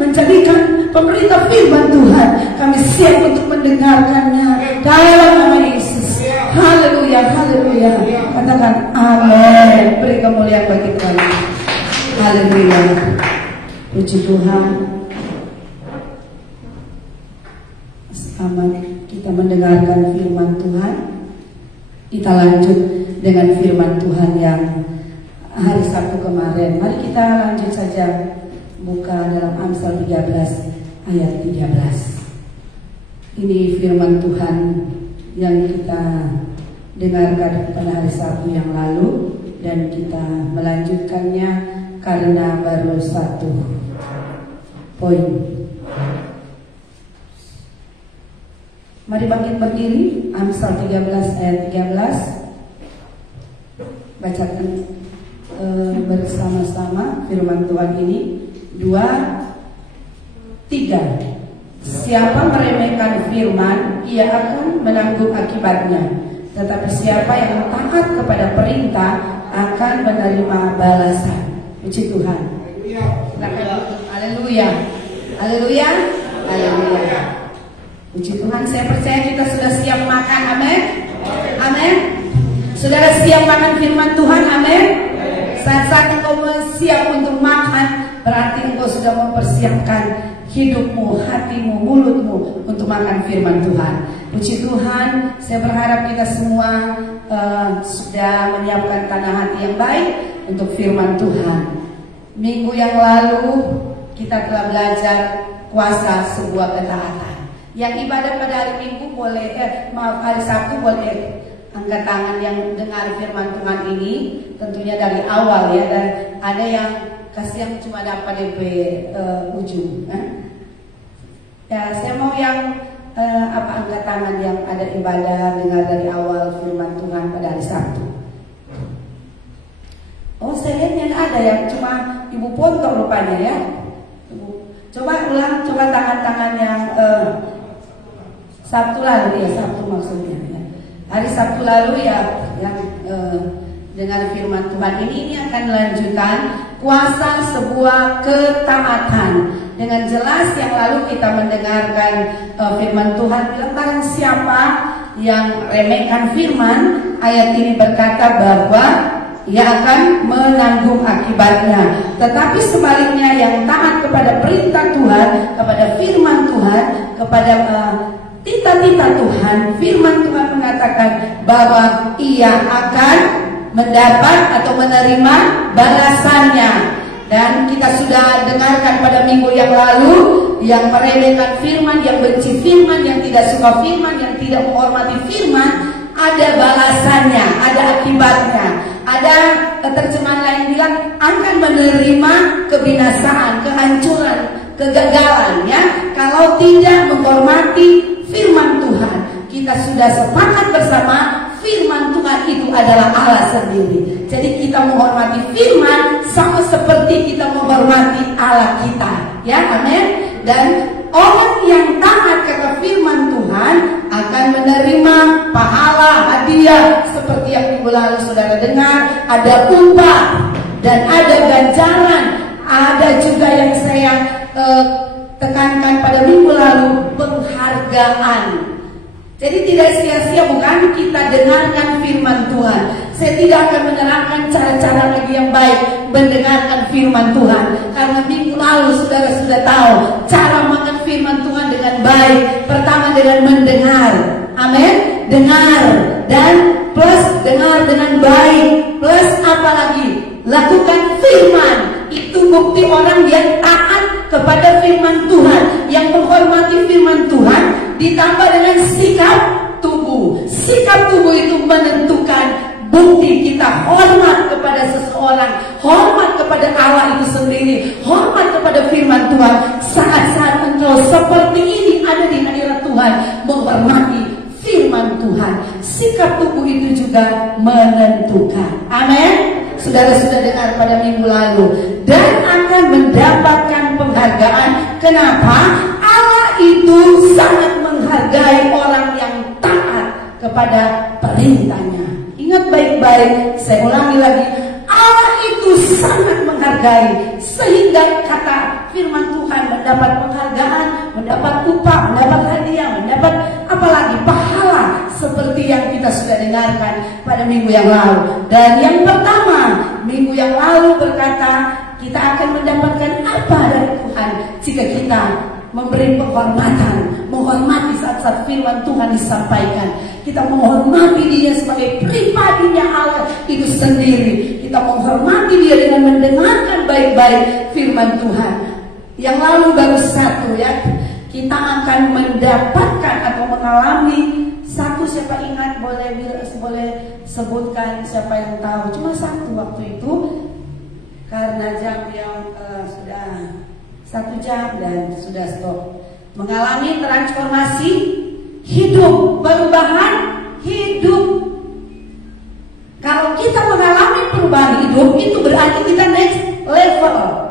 menjadikan pemberita firman Tuhan. Kami siap untuk mendengarkannya dalam nama Yesus. Haleluya, haleluya. Katakan amin. Beri kemuliaan bagi Tuhan. Haleluya. Puji Tuhan. Selama kita mendengarkan firman Tuhan, kita lanjut dengan firman Tuhan yang hari Sabtu kemarin. Mari kita lanjut saja buka dalam Amsal 13 ayat 13. Ini firman Tuhan yang kita dengarkan pada hari Sabtu yang lalu, dan kita melanjutkannya karena baru satu poin. Mari bangkit berdiri. Amsal 13 ayat 13. Bacakan bersama-sama firman Tuhan ini. 2, 3. Siapa meremehkan firman, ia akan menanggung akibatnya. Tetapi siapa yang taat kepada perintah akan menerima balasan. Puji Tuhan. Haleluya. Haleluya. Haleluya. Puji Tuhan, saya percaya kita sudah siap makan, amin. Amin. Saudara siap makan firman Tuhan, amin. Saat-saat engkau siap untuk makan, berarti engkau sudah mempersiapkan hidupmu, hatimu, mulutmu untuk makan firman Tuhan. Puji Tuhan, saya berharap kita semua sudah menyiapkan tanah hati yang baik untuk firman Tuhan. Minggu yang lalu kita telah belajar kuasa sebuah ketaatan. Yang ibadah pada hari Minggu boleh, hari Sabtu boleh angkat tangan yang dengar firman Tuhan ini, tentunya dari awal ya. Dan ada yang kasihan cuma dapat DP ujung. Ya, saya mau yang angkat tangan yang ada ibadah dengar dari awal firman Tuhan pada hari Sabtu. Oh, saya lihat yang ada yang cuma Ibu Pontok rupanya ya. Coba ulang, coba tangan-tangan yang Sabtu lalu ya, Sabtu maksudnya ya. Hari Sabtu lalu ya, yang dengan firman Tuhan ini akan lanjutan kuasa sebuah ketaatan. Dengan jelas yang lalu kita mendengarkan firman Tuhan bilang, barang siapa yang remehkan firman, ayat ini berkata bahwa ia akan menanggung akibatnya. Tetapi sebaliknya yang taat kepada perintah Tuhan, kepada firman Tuhan, kepada titah-titah Tuhan, firman Tuhan mengatakan bahwa ia akan mendapat atau menerima balasannya. Dan kita sudah dengarkan pada minggu yang lalu, yang meremehkan firman, yang benci firman, yang tidak suka firman, yang tidak menghormati firman, ada balasannya, ada akibatnya. Ada terjemahan lain bilang akan menerima kebinasaan, kehancuran, kegagalan ya, kalau tidak menghormati firman Tuhan. Kita sudah sepakat bersama firman Tuhan itu adalah Allah sendiri. Jadi kita menghormati firman sama seperti kita menghormati Allah kita. Ya, amin. Dan orang yang taat kepada firman Tuhan akan menerima pahala, hadiah, seperti yang minggu lalu saudara dengar, ada upah dan ada ganjaran. Ada juga yang saya tekankan pada minggu lalu, penghargaan. Jadi tidak sia-sia, bukan kita dengarkan firman Tuhan. Saya tidak akan menerangkan cara-cara lagi yang baik mendengarkan firman Tuhan, karena minggu lalu saudara sudah tahu cara makan firman Tuhan dengan baik. Pertama dengan mendengar, amin, dengar, dan plus dengar dengan baik, plus apa lagi? Lakukan firman. Itu bukti orang yang taat kepada firman Tuhan, yang menghormati firman Tuhan, ditambah dengan sikap tubuh. Sikap tubuh itu menentukan bukti kita hormat kepada seseorang, hormat kepada Allah itu sendiri, hormat kepada firman Tuhan. Saat-saat engkau seperti ini ada di hadirat Tuhan, menghormati firman Tuhan, sikap tubuh itu juga menentukan. Amin. Saudara sudah dengar pada minggu lalu, dan akan mendapatkan penghargaan. Kenapa? Allah itu sangat menghargai orang yang taat kepada perintahnya. Ingat baik-baik, saya ulangi lagi, Allah itu sangat menghargai, sehingga kata firman Tuhan mendapat penghargaan, mendapat upah, mendapat hadiah, mendapat apalagi pahala seperti yang kita sudah dengarkan pada minggu yang lalu. Dan yang pertama, minggu yang lalu berkata kita akan mendapatkan apa dari Tuhan jika kita memberi penghormatan, menghormati saat-saat firman Tuhan disampaikan. Kita menghormati Dia sebagai pribadinya Allah itu sendiri. Kita menghormati Dia dengan mendengarkan baik-baik firman Tuhan. Yang lalu baru satu ya, kita akan mendapatkan atau mengalami satu. Siapa ingat, boleh sebutkan siapa yang tahu? Cuma satu waktu itu, karena jam yang sudah 1 jam dan sudah stop. Mengalami transformasi hidup, perubahan hidup. Kalau kita mengalami perubahan hidup, itu berarti kita next level.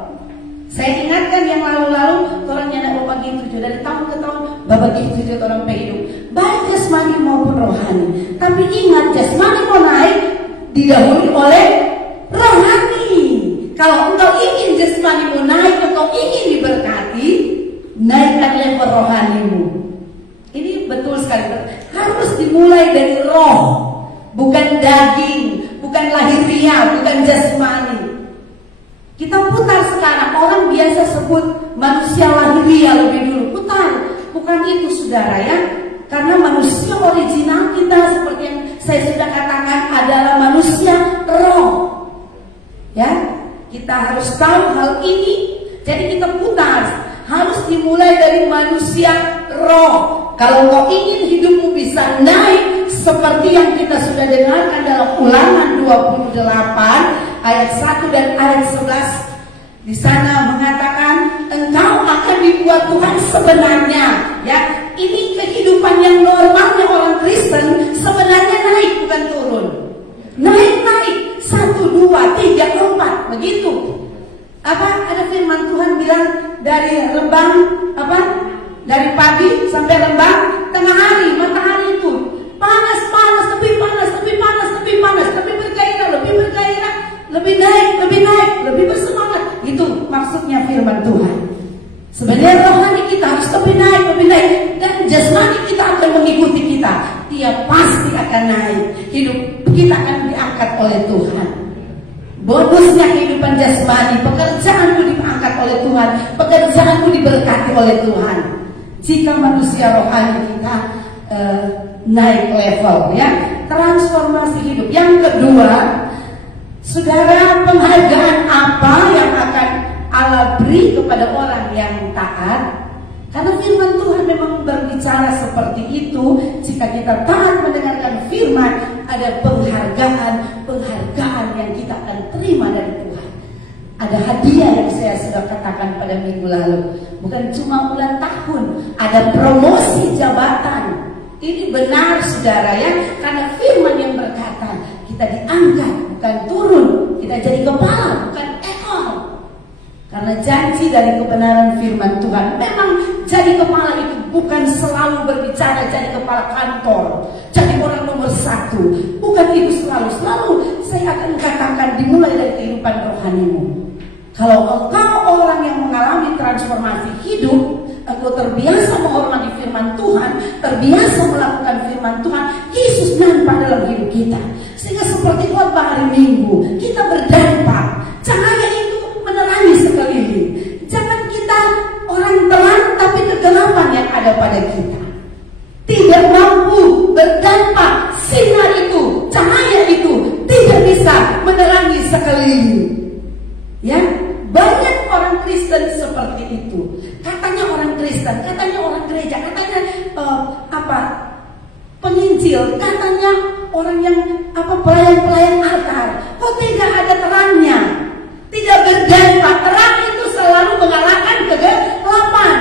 Saya ingatkan yang lalu-lalu, orang yang lupa gitu, dari tahun ke tahun berbagi itu orang hidup, baik jasmani maupun rohani. Tapi ingat, jasmani mau naik didahului oleh rohani. Kalau engkau ingin jasmanimu naik, engkau ingin diberkati, naikkan level rohanimu. Ini betul sekali. Harus dimulai dari roh, bukan daging, bukan lahiriah, bukan jasmani. Kita putar sekarang, orang biasa sebut manusia lahiriah lebih dulu. Putar, bukan itu saudara ya. Karena manusia original kita seperti yang saya sudah katakan adalah manusia roh. Ya. Kita harus tahu hal ini. Jadi kita putar, harus dimulai dari manusia roh. Kalau kau ingin hidupmu bisa naik seperti yang kita sudah dengarkan dalam Ulangan 28 ayat 1 dan ayat 11. Di sana mengatakan engkau akan dibuat Tuhan sebenarnya. Ya, ini kehidupan yang normalnya orang Kristen sebenarnya naik bukan turun. Naik 1, 2, 3, 4 begitu. Ada firman Tuhan bilang dari rembang dari pagi sampai rembang tengah hari, matahari itu panas, lebih panas, lebih bergairah, lebih naik, lebih bersemangat. Itu maksudnya firman Tuhan. Sebenarnya rohani kita harus lebih naik, dan jasmani kita akan mengikuti kita. Dia pasti akan naik. Hidup kita akan diangkat oleh Tuhan. Bonusnya kehidupan jasmani, pekerjaanmu diangkat oleh Tuhan, pekerjaanmu diberkati oleh Tuhan. Jika manusia rohani kita naik level, ya, transformasi hidup. Yang kedua, saudara, penghargaan apa yang akan Allah beri kepada orang yang taat? Karena firman Tuhan memang berbicara seperti itu. Jika kita taat mendengarkan firman, ada penghargaan yang kita akan terima dari Tuhan. Ada hadiah yang saya sudah katakan pada minggu lalu. Bukan cuma ulang tahun, ada promosi jabatan. Ini benar saudara ya, karena firman yang berkata kita diangkat bukan turun, kita jadi kepala bukan ekor. Karena janji dari kebenaran firman Tuhan, memang jadi kepala itu bukan selalu berbicara jadi kepala kantor, jadi orang nomor 1. Bukan itu selalu. Selalu saya akan katakan dimulai dari kehidupan rohanimu. Kalau engkau orang yang mengalami transformasi hidup, engkau terbiasa menghormati firman Tuhan, terbiasa melakukan firman Tuhan, Yesus nampak dalam hidup kita. Sehingga seperti khotbah hari Minggu, kita berdampak. Cahaya itu menerangi sekeliling. Jangan kita orang terang tapi kegelapan yang ada pada kita. Tidak mampu berdampak. Sinar itu, cahaya itu tidak bisa menerangi sekeliling. Ya, banyak orang Kristen seperti itu. Katanya orang Kristen, katanya orang gereja, katanya penginjil, katanya orang yang pelayan altar. Kok tidak ada terangnya? Tidak berdampak. Terang itu selalu mengalahkan kegelapan.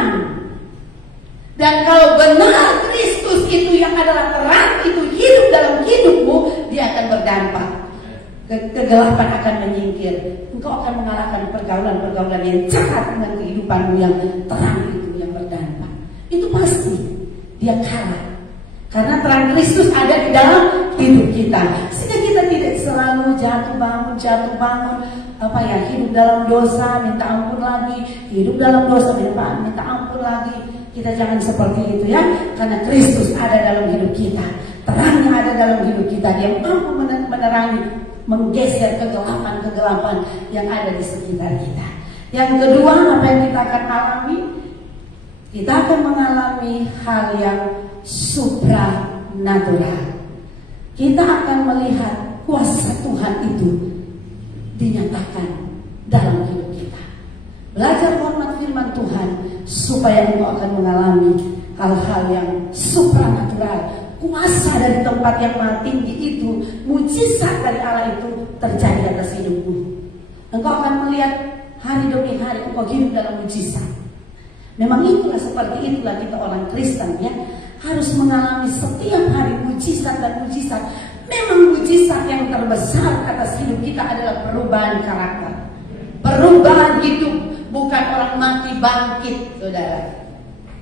Dan kalau benar Kristus itu yang adalah terang, itu hidup dalam hidupmu, dia akan berdampak. Kegelapan akan menyingkir. Engkau akan mengalahkan pergaulan-pergaulan yang jahat dengan kehidupanmu yang terang itu, yang berdampak. Itu pasti dia kalah. Karena terang Kristus ada di dalam hidup kita. Sehingga kita tidak selalu jatuh bangun, hidup dalam dosa, minta ampun lagi, hidup dalam dosa, minta ampun lagi. Kita jangan seperti itu ya, karena Kristus ada dalam hidup kita, terangnya ada dalam hidup kita. Dia mampu menerangi, menggeser kegelapan-kegelapan yang ada di sekitar kita. Yang kedua, apa yang kita akan alami? Kita akan mengalami hal yang supranatural. Kita akan melihat kuasa Tuhan itu dinyatakan dalam hidup kita. Belajar hormat firman Tuhan supaya engkau akan mengalami hal-hal yang supranatural. Kuasa dari tempat yang maha tinggi itu, mujizat dari Allah itu terjadi atas hidupmu. Engkau akan melihat hari demi hari engkau hidup dalam mujizat. Memang itulah, seperti itulah kita orang Kristen ya, harus mengalami setiap hari mujizat dan mujizat. Memang mujizat yang terbesar atas hidup kita adalah perubahan karakter, perubahan hidup. Bukan orang mati bangkit, saudara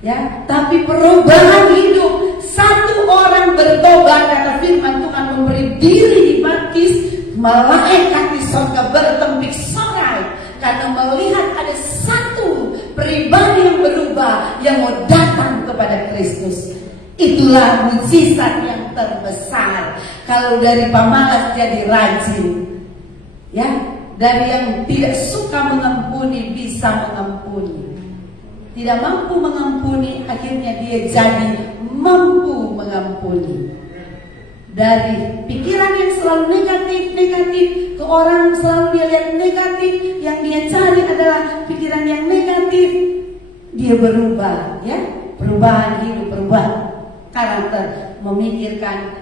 ya, tapi perubahan hidup. Satu orang bertobat, kata firman Tuhan, memberi diri dibaptis, malaikat di surga bertempik sorai karena melihat ada satu pribadi yang berubah, yang mau datang kepada Kristus. Itulah mujizat yang terbesar. Kalau dari pemalas jadi rajin ya, dari yang tidak suka mengampuni bisa mengampuni, tidak mampu mengampuni akhirnya dia jadi mampu mengampuni. Dari pikiran yang selalu negatif ke orang selalu dia lihat negatif, yang dia cari adalah pikiran yang negatif, dia berubah ya, perubahan hidup, perubahan karakter, memikirkan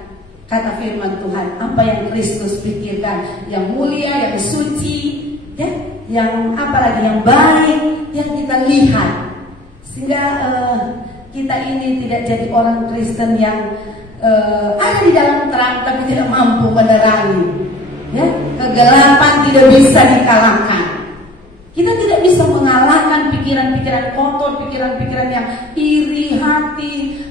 kata firman Tuhan apa yang Kristus pikirkan, yang mulia, yang suci ya, yang apalagi yang baik yang kita lihat, sehingga kita ini tidak jadi orang Kristen yang ada di dalam terang tapi tidak mampu menerangi ya, kegelapan tidak bisa dikalahkan. Kita tidak bisa mengalahkan pikiran-pikiran kotor, pikiran-pikiran yang iri hati,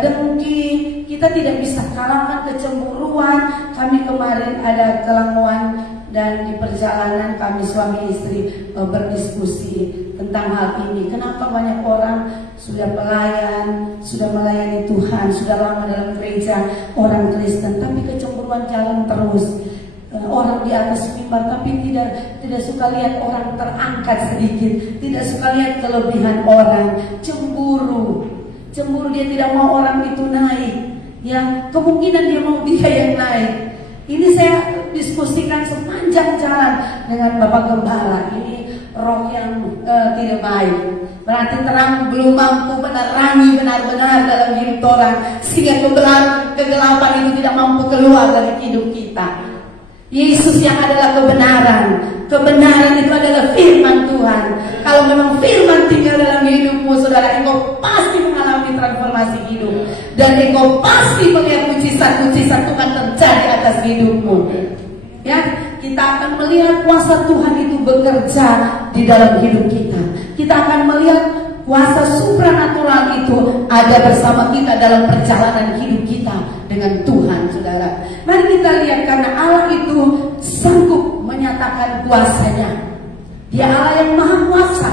dengki. Kita tidak bisa kalahkan kecemburuan. Kami kemarin ada kelanguan dan di perjalanan kami suami istri berdiskusi tentang hal ini. Kenapa banyak orang sudah pelayan, sudah melayani Tuhan, sudah lama dalam gereja, orang Kristen, tapi kecemburuan jalan terus. Orang di atas mimbar tapi tidak suka lihat orang terangkat sedikit, tidak suka lihat kelebihan orang, cemburu dia tidak mau orang itu naik, yang kemungkinan dia mau dia yang naik. Ini saya diskusikan sepanjang jalan dengan Bapak Gembala. Ini roh yang tidak baik, berarti terang belum mampu menerangi benar-benar dalam hidup orang, sehingga kegelapan itu tidak mampu keluar dari hidup kita. Yesus yang adalah kebenaran. Kebenaran itu adalah firman Tuhan. Kalau memang firman tinggal dalam hidupmu, saudara, engkau pasti mengalami transformasi hidup. Dan engkau pasti melihat mujizat-mujizat Tuhan terjadi atas hidupmu. Ya, kita akan melihat kuasa Tuhan itu bekerja di dalam hidup kita. Kita akan melihat kuasa supranatural itu ada bersama kita dalam perjalanan hidup kita dengan Tuhan, saudara. Mari kita lihat, karena Allah itu sanggup menyatakan kuasanya. Dia Allah yang maha kuasa.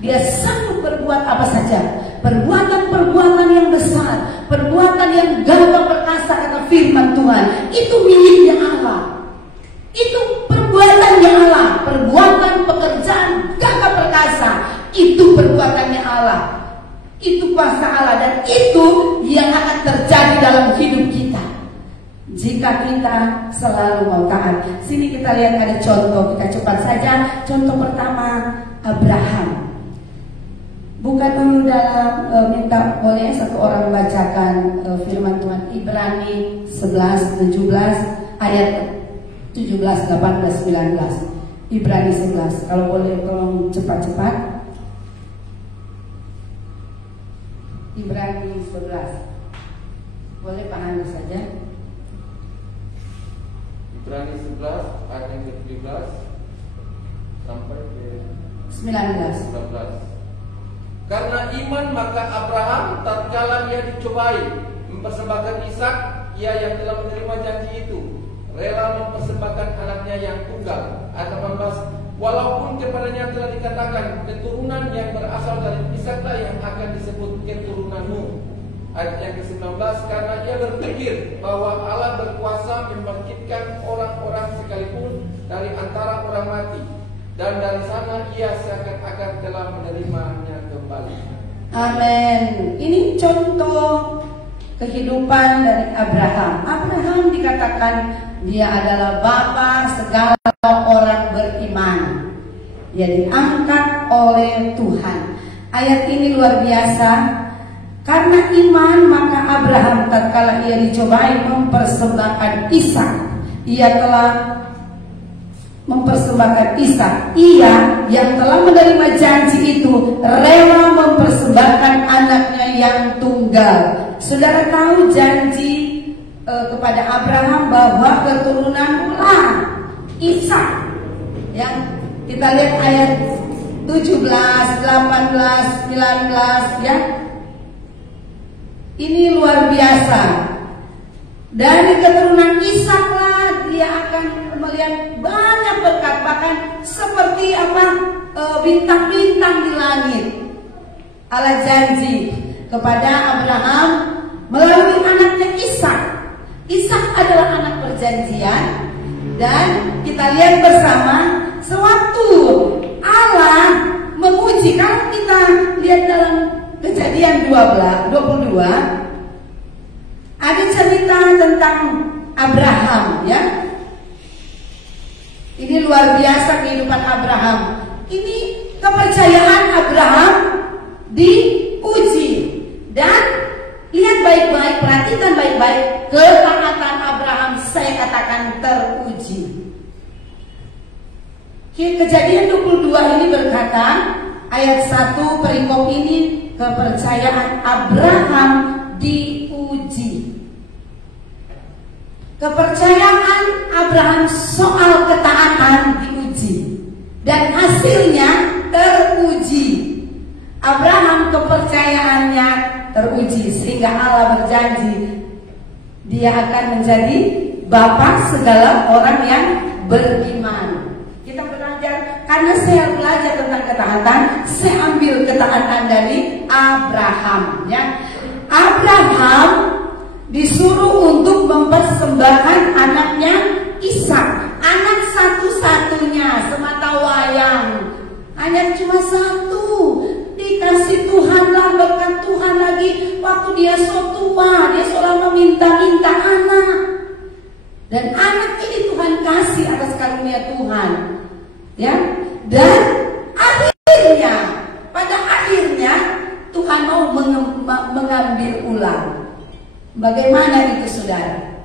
Dia sanggup berbuat apa saja. Perbuatan-perbuatan yang besar, perbuatan yang gagah perkasa, kata firman Tuhan, itu miliknya Allah. Itu perbuatannya Allah. Perbuatan pekerjaan gagah perkasa, itu perbuatannya Allah. Itu kuasa Allah, dan itu yang akan terjadi dalam hidup kita jika kita selalu mau taat. Sini kita lihat ada contoh, kita cepat saja. Contoh pertama, Abraham. Bukan dulu dalam minta boleh satu orang bacakan firman Tuhan, Ibrani 11:17 ayat 17, 18, 19. Ibrani 11. Kalau boleh tolong cepat-cepat. Ibrani 11. Boleh Pak Anu saja. Ibrani 11 ayat yang ke-17 sampai ke 19. Karena iman maka Abraham tatkala ia dicobai mempersembahkan Ishak, ia yang telah menerima janji itu, rela mempersembahkan anaknya yang tunggal. Ayat 18, walaupun kepadanya telah dikatakan keturunan yang berasal dari Ishaklah yang akan disebut keturunanmu. Ayat yang ke-19, karena ia berpikir bahwa Allah berkuasa membangkitkan orang-orang sekalipun dari antara orang mati, dan dari sana ia seakan-akan telah menerimanya kembali. Amin. Ini contoh kehidupan dari Abraham. Abraham dikatakan dia adalah bapa segala orang beriman. Dia diangkat oleh Tuhan. Ayat ini luar biasa. Karena iman maka Abraham tatkala ia dicobai mempersembahkan Ishak, ia telah mempersembahkan Ishak. Ia yang telah menerima janji itu rela mempersembahkan anaknya yang tunggal. Saudara tahu janji kepada Abraham bahwa keturunan Ishak. Yang kita lihat ayat 17, 18, 19 ya. Ini luar biasa. Dari keturunan Ishaklah dia akan melihat banyak berkat, bahkan seperti bintang-bintang di langit. Allah janji kepada Abraham melalui anaknya Ishak. Ishak adalah anak perjanjian, dan kita lihat bersama sewaktu Allah menguji. Kalau kita lihat dalam Kejadian 22 ada cerita tentang Abraham ya. Ini luar biasa kehidupan Abraham. Ini kepercayaan Abraham diuji. Dan lihat baik-baik, perhatikan baik-baik, ketaatan Abraham saya katakan teruji. Kejadian 22 ini berkata, ayat 1 perikop ini, kepercayaan Abraham diuji. Kepercayaan Abraham soal ketaatan diuji, dan hasilnya teruji. Abraham kepercayaannya teruji, sehingga Allah berjanji dia akan menjadi bapa segala orang yang beriman. Kita belajar, karena saya belajar tentang ketaatan, saya ambil ketaatan dari Abraham ya. Abraham disuruh untuk mempersembahkan anaknya Ishak, anak satu-satunya semata wayang, hanya cuma satu. Dikasih Tuhan lah, berkat Tuhan lagi. Waktu dia so tua, dia seolah meminta-minta anak, dan anak ini Tuhan kasih atas karunia Tuhan ya. Dan akhirnya, pada akhirnya Tuhan mau mengambil ulang. Bagaimana itu saudara?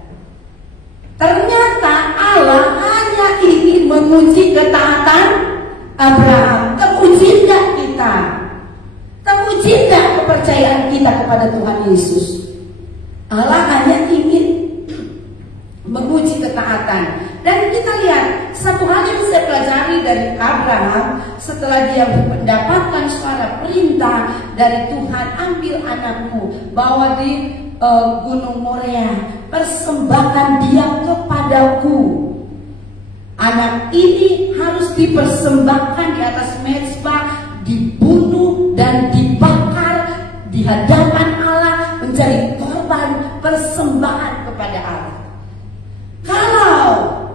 Ternyata Allah hanya ingin menguji ketaatan Abraham. Teruji enggak kita? Teruji enggak kepercayaan kita kepada Tuhan Yesus? Allah hanya ingin menguji ketaatan. Dan kita lihat satu hal yang saya pelajari dari Abraham, setelah dia mendapatkan suara perintah dari Tuhan, ambil anakmu, bawa di Gunung Moria, persembahkan dia kepadaku. Anak ini harus dipersembahkan di atas mezbah, dibunuh dan dibakar di hadapan Allah, menjadi korban persembahan kepada Allah. Kalau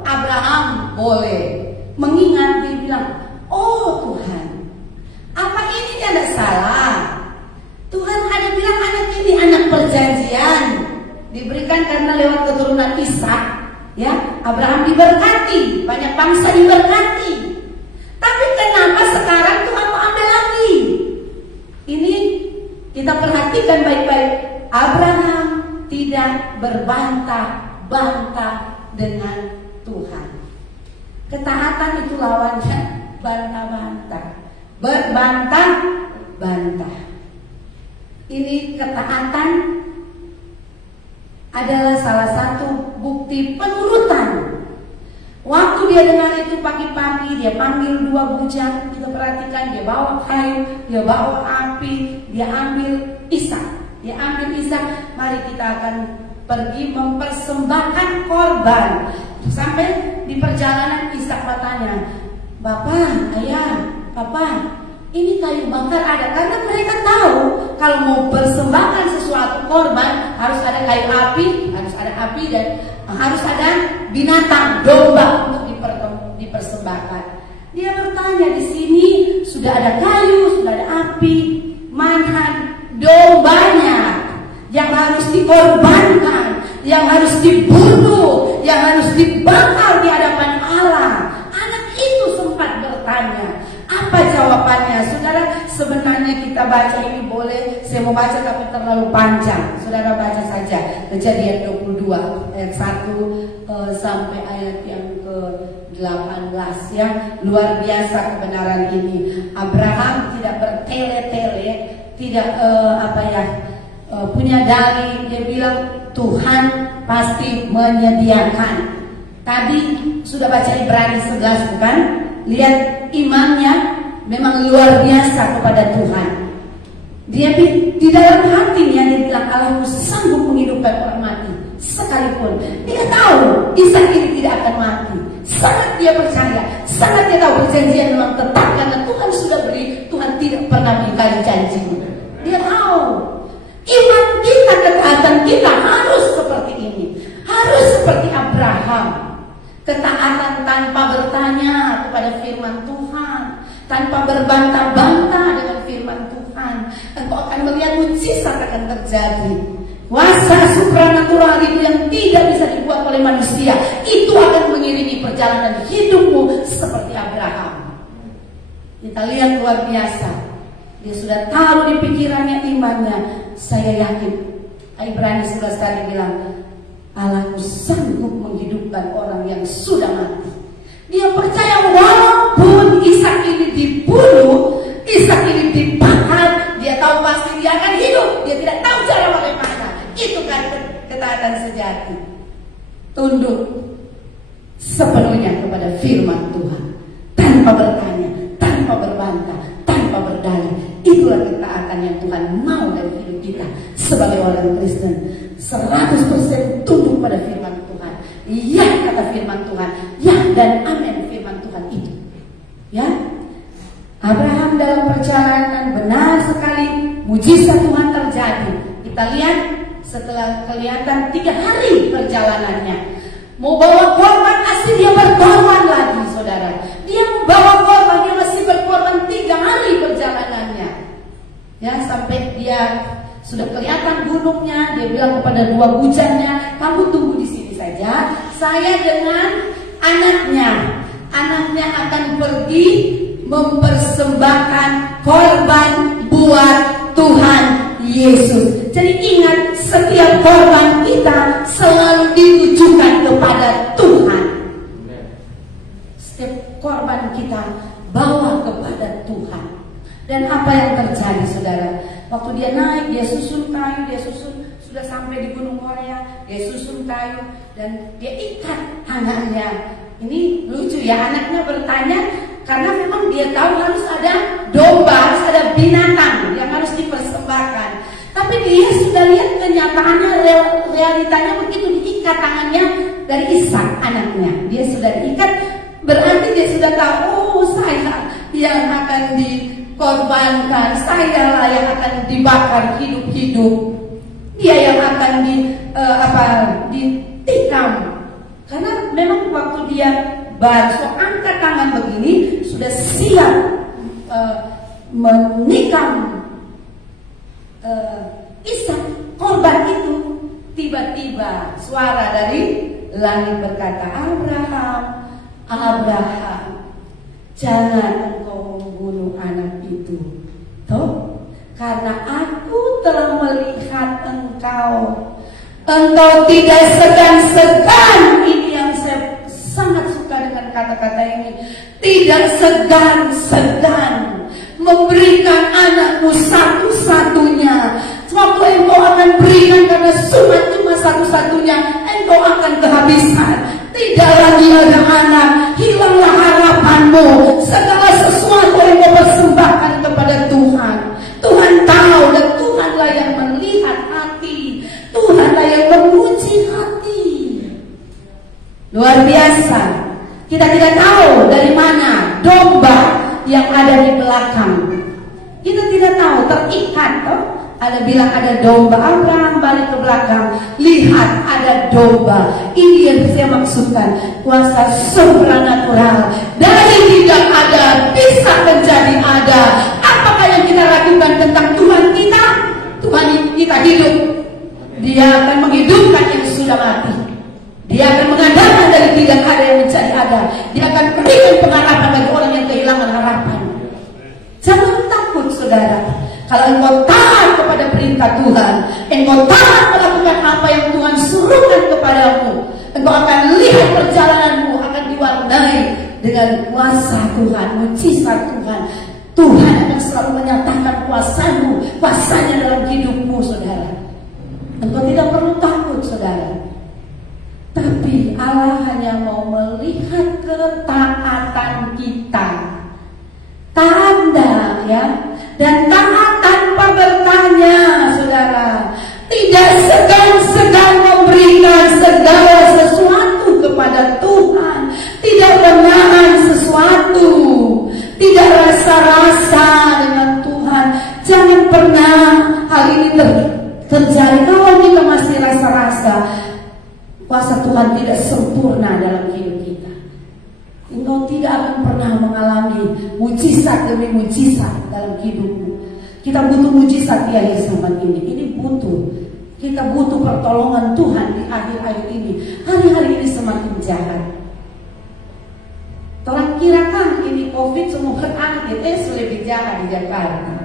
Abraham boleh mengingat, dia bilang, oh Tuhan, apa ini tidak salah? Tuhan ada bilang anak ini anak perjanjian, diberikan karena lewat keturunan Ishak ya. Abraham diberkati, banyak bangsa diberkati. Tapi kenapa sekarang Tuhan mau ambil lagi? Ini kita perhatikan baik-baik. Abraham tidak berbantah-bantah dengan Tuhan. Ketaatan itu lawannya bantah-bantah, berbantah-bantah. Ini ketaatan adalah salah satu bukti penurutan. Waktu dia dengar itu pagi-pagi, dia panggil dua bujang. Kita perhatikan, dia bawa kayu, dia bawa api, dia ambil Ishak. Dia ambil Ishak. Mari kita akan pergi mempersembahkan korban. Sampai di perjalanan Ishak bertanya, Bapak, Ayah, Papa, ini kayu bakar ada. Karena mereka tahu kalau mau persembahkan sesuatu korban harus ada kayu api, dan harus ada binatang domba untuk dipersembahkan. Dia bertanya, di sini sudah ada kayu, sudah ada api, mana dombanya yang harus dikorbankan, yang harus dibunuh, yang harus dibakar di hadapan Allah? Anak itu sempat bertanya. Apa jawabannya? Saudara, sebenarnya kita baca ini boleh, saya mau baca tapi terlalu panjang. Saudara baca saja Kejadian 22 ayat 1 sampai ayat yang ke-18 ya. Luar biasa kebenaran ini. Abraham tidak bertele-tele, tidak punya dalih. Dia bilang Tuhan pasti menyediakan. Tadi sudah baca Ibrani 11 bukan? Lihat imannya memang luar biasa kepada Tuhan. Dia di dalam hatinya dia bilang Allah sanggup menghidupkan orang mati sekalipun. Dia tahu Ishak ini tidak akan mati. Sangat dia percaya, sangat dia tahu perjanjian memang tetap karena Tuhan sudah beri. Tuhan tidak pernah mengingkari janji. Dia tahu iman kita, ketaatan kita harus seperti ini, harus seperti Abraham. Ketaatan tanpa bertanya kepada firman Tuhan, tanpa berbantah-bantah dengan firman Tuhan. Engkau akan melihat mujizat akan terjadi. Kuasa supranatural itu yang tidak bisa dibuat oleh manusia, itu akan mengiringi perjalanan hidupmu seperti Abraham. Kita lihat luar biasa. Dia sudah tahu di pikirannya imannya. Saya yakin Ibrani 11 tadi bilang Allah sanggup menghidupkan orang yang sudah mati. Dia percaya walaupun Ishak ini dibunuh, Ishak ini dibakar, dia tahu pasti dia akan hidup. Dia tidak tahu cara bagaimana. Itu kan ketaatan sejati. Tunduk sepenuhnya kepada firman Tuhan, tanpa bertanya, tanpa berbantah, tanpa berdalih. Itulah ketaatan yang Tuhan mau dari hidup kita sebagai orang Kristen. 100% tunduk pada firman Tuhan. Ya kata firman Tuhan, ya dan amin firman Tuhan itu. Ya, Abraham dalam perjalanan benar sekali mujizat Tuhan terjadi. Kita lihat setelah kelihatan 3 hari perjalanannya, mau bawa korban asli dia berkorban lagi, saudara. Dia bawa korban, dia masih berkorban 3 hari perjalanannya. Ya, sampai dia sudah kelihatan gunungnya, dia bilang kepada 2 bujannya, kamu tunggu di sini saja. Saya dengan anaknya akan pergi mempersembahkan korban buat Tuhan Yesus. Jadi ingat, setiap korban kita selalu ditujukan kepada Tuhan. Setiap korban kita bawa kepada Tuhan. Dan apa yang terjadi, saudara? Waktu dia naik, dia susun kayu, sudah sampai di Gunung Moria, dia susun kayu dan dia ikat anaknya. Ini lucu ya, anaknya bertanya karena memang dia tahu harus ada domba, harus ada binatang yang harus dipersembahkan. Tapi dia sudah lihat kenyataannya, realitanya begitu, diikat tangannya dari Ishak anaknya. Dia sudah diikat, berarti dia sudah tahu, oh saya yang akan dikorbankan, saya lah yang akan dibakar hidup-hidup. Dia yang akan ditikam. Karena memang waktu dia baru angkat tangan begini sudah siap menikam Ishak korban itu. Tiba-tiba suara dari langit berkata, Abraham, jangan engkau membunuh anak itu. Toh, karena aku telah melihat engkau tidak segan-segan. Ini yang saya sangat suka dengan kata-kata ini. Tidak segan-segan memberikan anakmu satu-satunya. Waktu engkau akan berikan karena cuma satu-satunya, engkau akan kehabisan. Tidak lagi ada anak, hilanglah harapanmu. Segala sesuatu yang kau persembahkan kepada Tuhan. Tuhan tahu dan Tuhanlah yang melihat hati. Tuhanlah yang menguji hati. Luar biasa. belakang. Kita tidak tahu, terikat toh. Ada bilang ada domba, Abraham balik ke belakang, lihat ada domba. Ini yang saya maksudkan, kuasa supranatural. Dari tidak ada bisa menjadi ada. Apakah yang kita lakukan tentang Tuhan kita? Tuhan kita hidup, Dia akan menghidupkan yang sudah mati. Dia akan mengadakan dari tidak ada yang menjadi ada. Dia akan berikan pengharapan bagi orang yang kehilangan harapan. Jangan takut saudara. Kalau engkau taat kepada perintah Tuhan, engkau taat melakukan apa yang Tuhan suruhkan kepadamu, engkau akan lihat perjalananmu akan diwarnai dengan kuasa Tuhan, mujizat Tuhan. Tuhan akan selalu menyatakan kuasanya dalam hidupmu saudara. Engkau tidak perlu takut saudara. Tapi Allah hanya mau melihat ketaatan kita. Tanda ya. Dan taat tanpa bertanya saudara. Tidak segan-segan memberikan segala sesuatu kepada Tuhan. Tidak menahan sesuatu. Tidak rasa-rasa dengan Tuhan. Jangan pernah hal ini terjadi. Kalau kita masih rasa-rasa, kuasa Tuhan tidak sempurna dalam hidup kita. Engkau tidak akan pernah mengalami mujizat demi mujizat dalam hidupmu. Kita butuh mujizat ya di zaman ini. Ini butuh. Kita butuh pertolongan Tuhan di akhir-akhir ini. Hari-hari ini semakin jahat. Orang kirakan ini COVID semua berakhir, lebih jahat di Jakarta.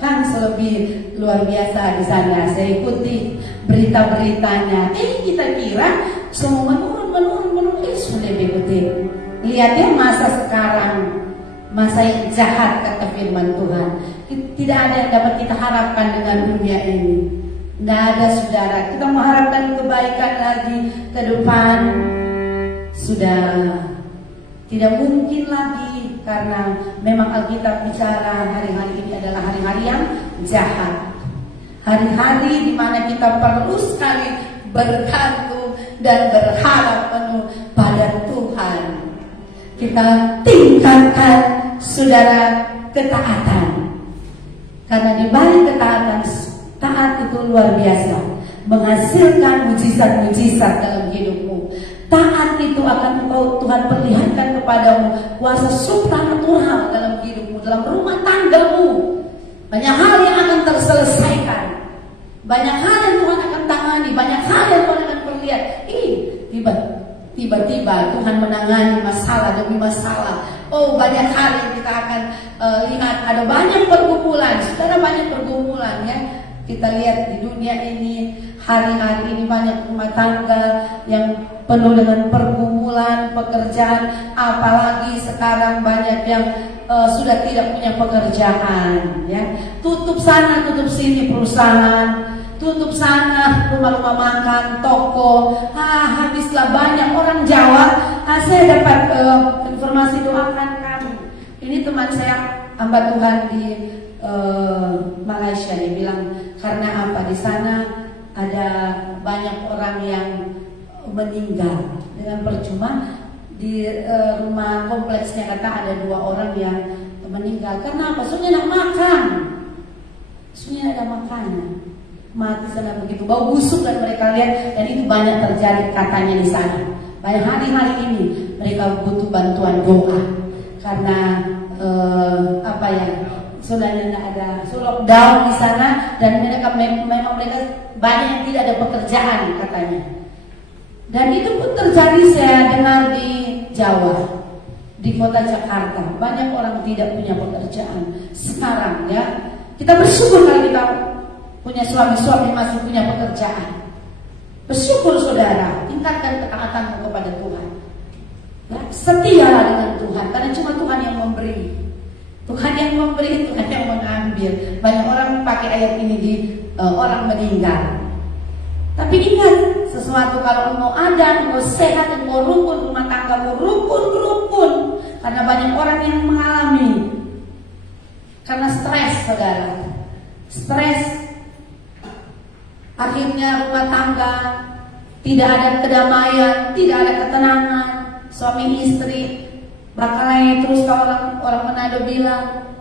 Kan lebih luar biasa di sana. Saya ikuti berita-beritanya. Kita kira semua menurun, lebih gede. Lihatnya masa sekarang, masa yang jahat kata firman Tuhan. Tidak ada yang dapat kita harapkan dengan dunia ini. Tidak ada saudara. Kita mengharapkan kebaikan lagi ke depan. Sudah tidak mungkin lagi, karena memang Alkitab bicara hari-hari ini adalah hari-hari yang jahat. Hari-hari di mana kita perlu sekali bergantung dan berharap penuh pada Tuhan. Kita tingkatkan saudara ketaatan. Karena di balik ketaatan, taat itu luar biasa, menghasilkan mujizat-mujizat dalam hidupmu. Taat itu akan Tuhan perlihatkan kepadamu kuasa supranatural dalam hidupmu, dalam rumah tanggamu. Banyak hal yang akan terselesaikan. Banyak hal yang Tuhan akan tangani. Banyak hal yang Tuhan akan perlihat. Tiba-tiba Tuhan menangani masalah demi masalah. Oh, banyak hal yang kita akan lihat. Ada banyak pergumulan. Saudara, banyak pergumulan ya. Kita lihat di dunia ini, hari-hari ini banyak rumah tangga yang penuh dengan pergumulan, pekerjaan. Apalagi sekarang banyak yang sudah tidak punya pekerjaan ya. Tutup sana, tutup sini perusahaan, tutup sana rumah-rumah makan, toko. Habislah banyak orang Jawa. Saya dapat informasi, doakan kami. Ini teman saya, hamba Tuhan di Malaysia, dia bilang karena apa, di sana ada banyak orang yang meninggal dengan percuma. Di rumah kompleksnya kata ada 2 orang yang meninggal. Karena apa? Soalnya nak makan. Soalnya ada makanan. Mati sana begitu, bau busuk dan mereka lihat, dan itu banyak terjadi katanya di sana. Banyak hari-hari ini mereka butuh bantuan doa karena sebenarnya nggak ada lockdown di sana, dan mereka memang mereka banyak yang tidak ada pekerjaan katanya. Dan itu pun terjadi, saya dengar di Jawa, di kota Jakarta banyak orang tidak punya pekerjaan sekarang ya. Kita bersyukur kalau kita punya suami-suami masih punya pekerjaan. Bersyukur saudara, tingkatkan ketaatanmu kepada Tuhan ya, setialah dengan Tuhan, karena cuma Tuhan yang memberi. Tuhan yang memberi, Tuhan yang mengambil. Banyak orang pakai ayat ini di orang meninggal. Tapi ingat, sesuatu kalau mau ada, mau sehat, mau rukun, rumah tangga mau rukun. Karena banyak orang yang mengalami karena stres saudara. Stres, akhirnya rumah tangga tidak ada kedamaian, tidak ada ketenangan. Suami istri berkelahi terus. Kalau orang Manado bilang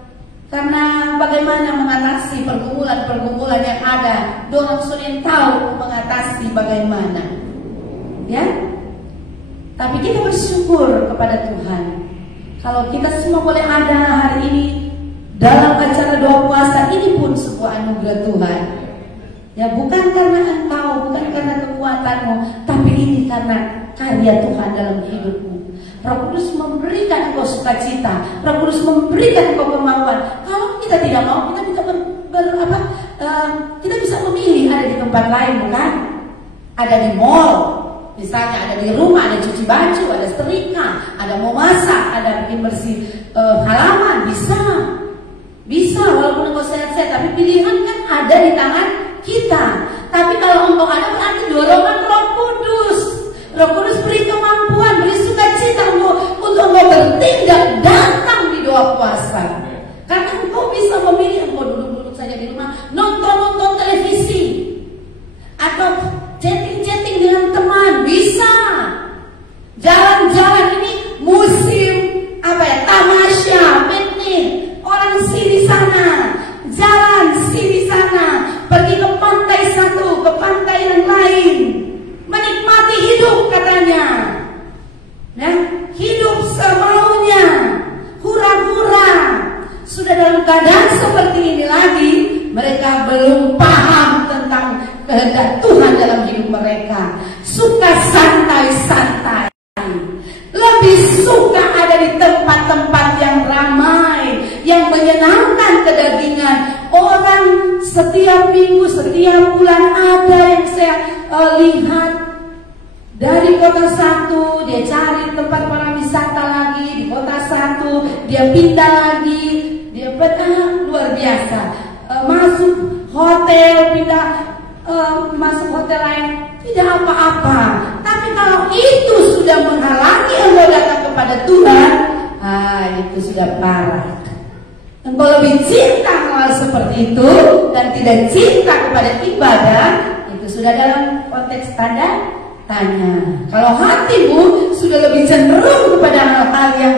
Karena bagaimana mengatasi pergumulan-pergumulan yang ada, dorang sudah tahu mengatasi bagaimana, ya. Tapi kita bersyukur kepada Tuhan. Kalau kita semua boleh ada hari ini dalam acara doa puasa, ini pun sebuah anugerah Tuhan. Ya, bukan karena engkau, bukan karena kekuatanmu, tapi ini karena karya Tuhan dalam hidupmu. Roh Kudus memberikan engkau sukacita, Roh Kudus memberikan engkau kemauan. Kalau kita tidak mau, kita bisa memilih ada di tempat lain, bukan? Ada di mall, misalnya ada di rumah, ada cuci baju, ada setrika, ada mau masak, ada bikin bersih halaman, bisa walaupun engkau sehat-sehat, tapi pilihan kan ada di tangan kita. Tapi kalau engkau ada, berarti dorongan Roh Kudus. Roh Kudus beri kemampuan, beri sukacita untuk engkau bertindak datang di doa puasa. Karena engkau bisa memilih, engkau duduk-duduk saja di rumah, nonton televisi, atau chatting dengan teman, bisa. Jalan-jalan ini musim tamasya, piknik, orang sini sana, jalan sini sana, pergi ke pantai satu, ke pantai yang lain, menikmati hidup katanya, ya, hidup semaunya, hura-hura. Sudah dalam keadaan seperti ini lagi, mereka belum paham tentang kehendak Tuhan dalam hidup mereka. Suka santai-santai, lebih suka ada di tempat-tempat yang ramai, yang menyenangkan kedagingan. Orang setiap minggu, setiap bulan ada yang saya lihat dari kota satu, dia cari tempat para wisata lagi, di kota satu dia pindah lagi, dia luar biasa, masuk hotel, pindah masuk hotel lain, tidak apa-apa. Tapi kalau itu sudah menghalangi engkau datang kepada Tuhan, itu sudah parah. Engkau lebih cinta hal seperti itu dan tidak cinta kepada ibadah, itu sudah dalam konteks tanda tanya. Kalau hatimu sudah lebih cenderung kepada hal-hal yang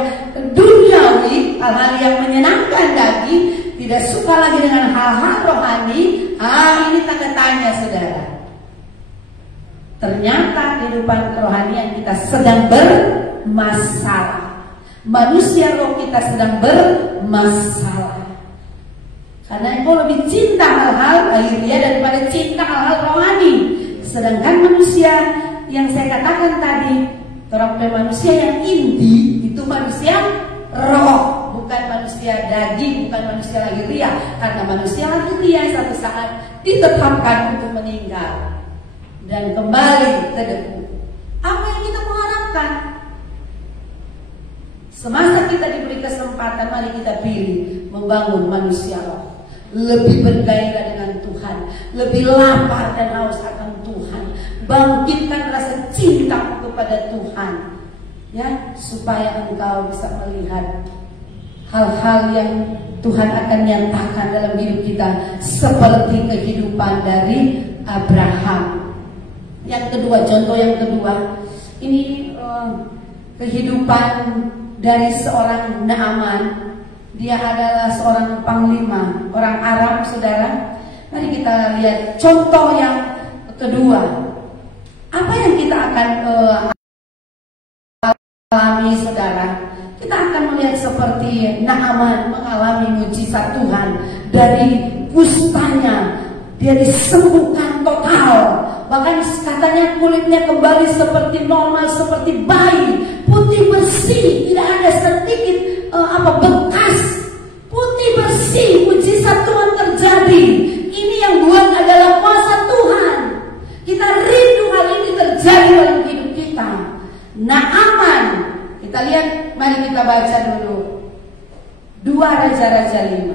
duniawi, hal-hal yang menyenangkan daging, tidak suka lagi dengan hal-hal rohani, ini tanda tanya, saudara. Ternyata kehidupan kerohanian kita sedang bermasalah. Manusia roh kita sedang bermasalah. Karena engkau lebih cinta hal-hal lahiriah daripada cinta hal-hal rohani. Sedangkan manusia yang saya katakan tadi, orang manusia yang inti itu manusia roh, bukan manusia daging, bukan manusia lahiriah. Karena manusia lahiriah satu saat ditetapkan untuk meninggal dan kembali ke debu. Apa yang kita mengharapkan? Semasa kita diberi kesempatan, mari kita pilih membangun manusia roh, lebih bergairah dengan Tuhan, lebih lapar dan haus akan Tuhan, bangkitkan rasa cinta kepada Tuhan, ya, supaya engkau bisa melihat hal-hal yang Tuhan akan nyatakan dalam hidup kita, seperti kehidupan dari Abraham. Yang kedua, contoh yang kedua, ini kehidupan dari seorang Naaman. Dia adalah seorang panglima, orang Aram, saudara. Mari kita lihat contoh yang kedua. Apa yang kita akan alami, saudara? Kita akan melihat seperti Naaman mengalami mujizat Tuhan. Dari kustanya dia disembuhkan total. Bahkan katanya kulitnya kembali seperti normal, seperti bayi, putih bersih, tidak ada sedikit bekas, putih bersih. Mujizat Tuhan terjadi. Ini yang buat adalah kuasa Tuhan. Kita rindu hal ini terjadi dalam hidup kita. Naaman, kita lihat, mari kita baca dulu 2 Raja-Raja 5.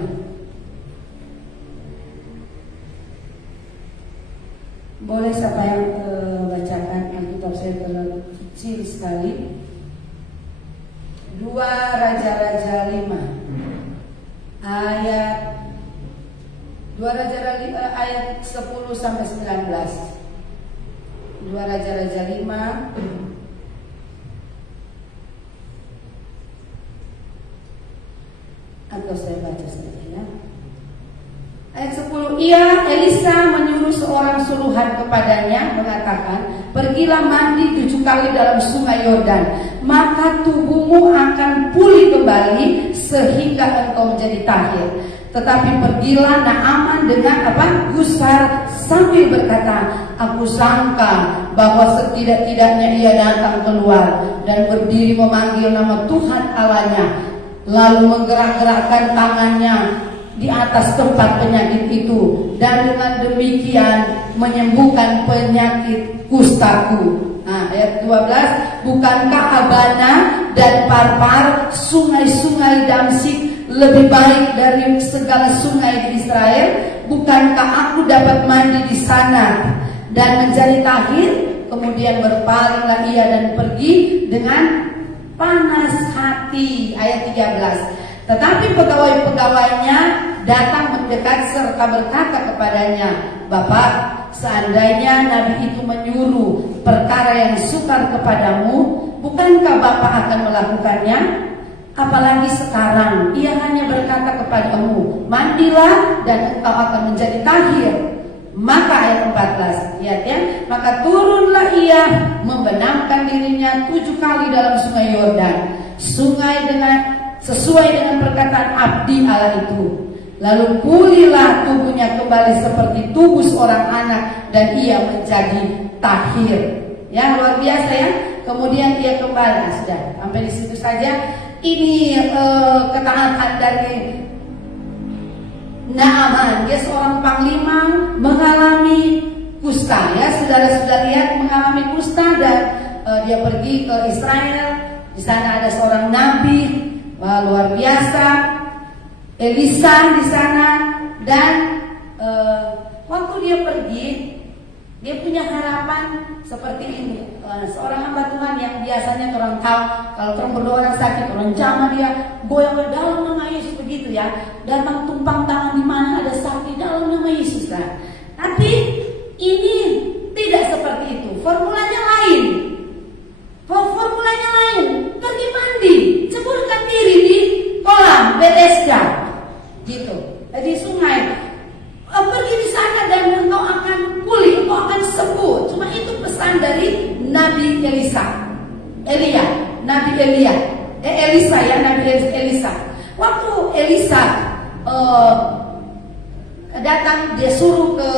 Boleh siapa yang bacakan? Alkitab saya terlalu kecil sekali. 2 Raja-Raja 5 ayat 2 Raja-Raja 5 ayat 10 sampai 19. 2 Raja-Raja 5 atau saya baca saja, ya. Elisa menyuruh seorang suruhan kepadanya, mengatakan, pergilah mandi 7 kali dalam sungai Yordan, maka tubuhmu akan pulih kembali sehingga engkau menjadi tahir. Tetapi pergilah Naaman dengan gusar sambil berkata, aku sangka bahwa setidak-tidaknya ia datang keluar dan berdiri memanggil nama Tuhan Allahnya, lalu menggerak-gerakkan tangannya di atas tempat penyakit itu, dan dengan demikian menyembuhkan penyakit kustaku. Nah, ayat 12, bukankah Abana dan Parpar, sungai-sungai Damsyik, lebih baik dari segala sungai di Israel? Bukankah aku dapat mandi di sana dan menjadi tahir? Kemudian berpalinglah ia dan pergi dengan panas hati. Ayat 13. Tetapi pegawai-pegawainya datang mendekat serta berkata kepadanya, Bapak, seandainya Nabi itu menyuruh perkara yang sukar kepadamu, bukankah Bapak akan melakukannya? Apalagi sekarang ia hanya berkata kepadamu, mandilah dan engkau akan menjadi tahir. Maka ayat 14, lihat ya, maka turunlah ia membenamkan dirinya 7 kali dalam sungai Yordan, sesuai dengan perkataan abdi Allah itu. Lalu pulihlah tubuhnya kembali seperti tubuh seorang anak, dan ia menjadi tahir. Ya, luar biasa ya. Kemudian ia kembali. Nah, sudah sampai di situ saja. Ini ketaatan dari Naaman. Dia seorang panglima mengalami kusta. Ya, saudara-saudara lihat, mengalami kusta, dan dia pergi ke Israel. Di sana ada seorang nabi. Wah, luar biasa, Elisa di sana, dan waktu dia pergi, dia punya harapan seperti ini. Seorang hamba Tuhan yang biasanya orang tahu kalau orang berdoa orang sakit, orang jamah dia goyang dalam nama Yesus begitu ya, datang tumpang tangan di mana ada sakit dalam nama Yesus kan. Tapi ini tidak seperti itu. Formulanya lain. Pergi mandi, ceburkan diri di kolam Bethesda, gitu, di sungai. Pergi di sana dan engkau akan pulih, engkau akan sembuh. Cuma itu pesan dari Nabi Elisa, Elisa ya, Nabi Elisa. Waktu Elisa datang, dia suruh ke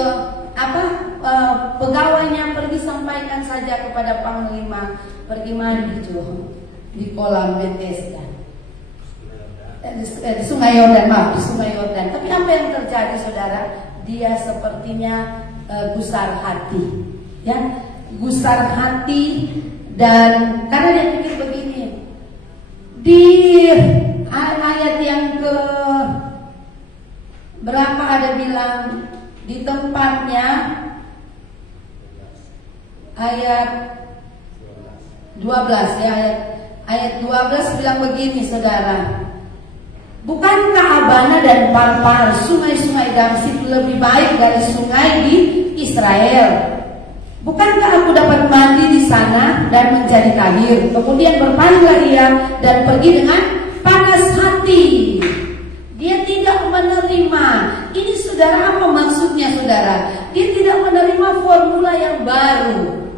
pegawainya, pergi sampaikan saja kepada panglima, pergi mandi di kolam Bethesda, di sungai Yordan, di sungai Yordan. Tapi apa yang terjadi, saudara? Dia sepertinya gusar hati, ya, gusar hati, dan karena dia pikir begini, di ayat yang ke berapa ada bilang di tempatnya, ayat 12 ya, ayat 12 bilang begini, saudara. Bukankah Abana dan Parpar, sungai-sungai Damsyik, lebih baik dari sungai di Israel? Bukankah aku dapat mandi di sana dan menjadi tahir? Kemudian berpalinglah ia dan pergi dengan panas hati. Dia tidak menerima. Ini saudara, apa maksudnya saudara? Dia tidak menerima formula yang baru.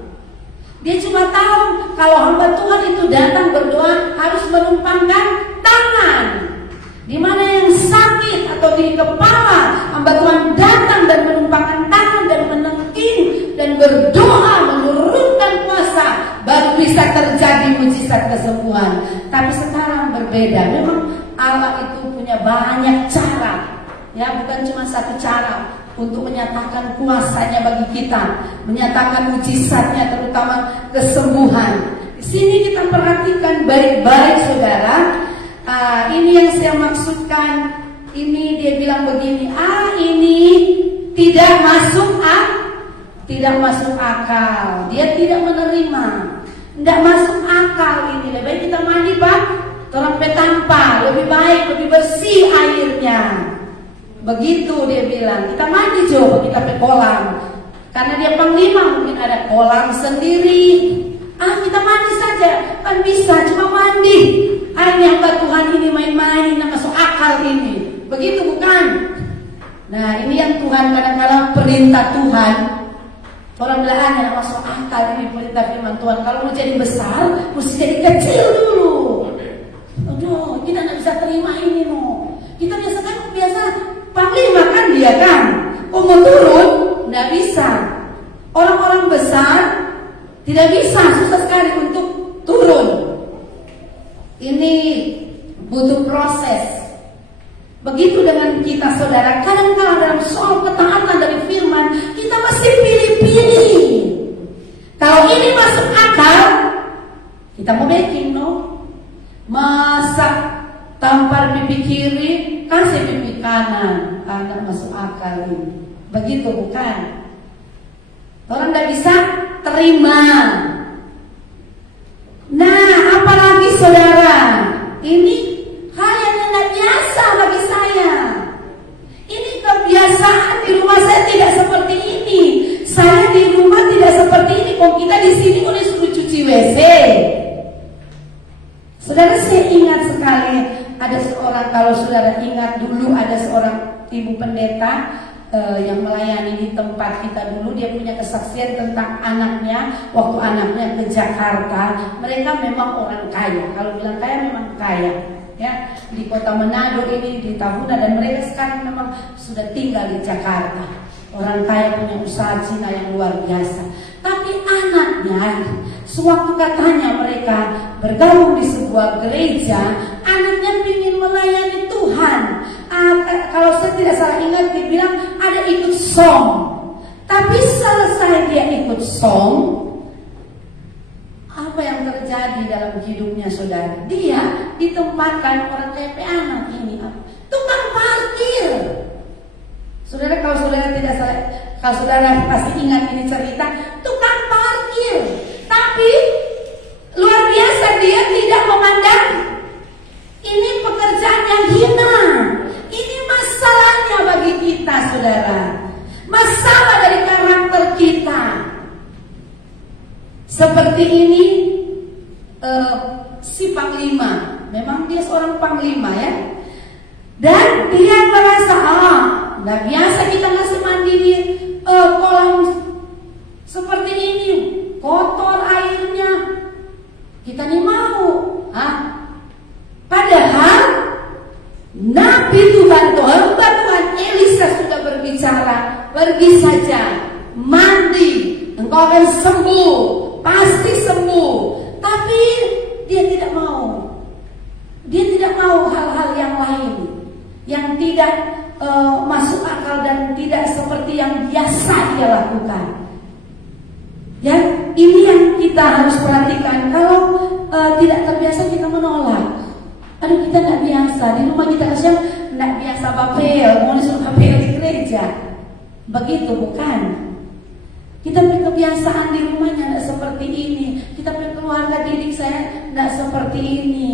Dia cuma tahu kalau hamba Tuhan itu datang berdoa harus menumpangkan tangan. Di mana yang sakit atau di kepala, hamba Tuhan datang dan menumpangkan tangan dan menengking dan berdoa, menurunkan kuasa, baru bisa terjadi mujizat kesembuhan. Tapi sekarang berbeda. Memang Allah itu punya banyak cara, ya, bukan cuma satu cara untuk menyatakan kuasanya bagi kita, menyatakan mujizatnya, terutama kesembuhan. Di sini kita perhatikan baik-baik, saudara. Ini yang saya maksudkan. Ini dia bilang begini, ini tidak masuk akal. Dia tidak menerima, tidak masuk akal ini. Lebih baik kita mandi, Pak, orang petampa, lebih baik, lebih bersih airnya. Begitu dia bilang. Kita mandi coba, kita ke kolam. Karena dia panglima, mungkin ada kolam sendiri. Kita mandi saja, kan bisa, cuma mandi. Hanya hamba Tuhan ini main-main, masuk akal ini. Begitu bukan? Nah ini yang Tuhan kadang-kadang perintah Tuhan. Orang bilang tidak masuk akal ini perintah firman Tuhan. Kalau mau jadi besar, mesti jadi kecil dulu. Aduh, kita tidak bisa terima ini no. Kita biasa panglima kan dia kan. Mau turun, tidak bisa. Orang-orang besar tidak bisa, susah sekali untuk turun. Ini butuh proses. Begitu dengan kita saudara. Kadang-kadang dalam soal ketaatan dari firman, kita masih pilih-pilih. Kalau ini masuk akal, kita mau backing no. Masak tampar pipi kiri, kasih pipi kanan. Tidak masuk akal ini. Begitu bukan? Orang tidak bisa terima. Nah, apalagi saudara, ini hal yang tidak biasa bagi saya. Ini kebiasaan di rumah saya tidak seperti ini. Saya di rumah tidak seperti ini. Kok kita di sini boleh suruh cuci WC. Saudara, saya ingat sekali ada seorang, kalau saudara ingat dulu ada seorang ibu pendeta yang melayani di tempat kita dulu. Dia punya kesaksian tentang anaknya. Waktu anaknya ke Jakarta, mereka memang orang kaya. Kalau bilang kaya memang kaya, ya, di kota Manado ini, di Tahuna. Dan mereka sekarang memang sudah tinggal di Jakarta. Orang kaya punya usaha Cina yang luar biasa. Tapi anaknya, sewaktu katanya mereka bergabung di sebuah gereja, anaknya ingin melayani Tuhan. Kalau saya tidak salah ingat, dia bilang ada ikut song. Tapi selesai dia ikut song, apa yang terjadi dalam hidupnya saudara? Dia ditempatkan orang kayak anak ini, tukang parkir. Saudara, kalau saudara tidak salah, kalau saudara pasti ingat ini cerita, tukang parkir. Tapi luar biasa, dia tidak memandang ini pekerjaan yang hina. Ini masalahnya bagi kita saudara. Masalah dari karakter kita. Seperti ini si panglima. Memang dia seorang panglima ya. Dan dia merasa nggak biasa kita ngasih mandi di kolam seperti ini, kotor airnya. Kita nih mau, padahal Nabi Tuhan, hamba Tuhan Elisa sudah berbicara, pergi saja, mandi, engkau akan sembuh, pasti sembuh. Tapi dia tidak mau. Dia tidak mau hal-hal yang lain yang tidak masuk akal dan tidak seperti yang biasa dia lakukan. Ya, ini yang kita harus perhatikan. Kalau tidak terbiasa kita menolak. Aduh, kita tidak biasa. Di rumah kita harusnya tidak biasa bapel, mau disuruh bapel di gereja. Begitu bukan? Kita punya kebiasaan di rumahnya tidak seperti ini. Kita punya keluarga didik saya tidak seperti ini.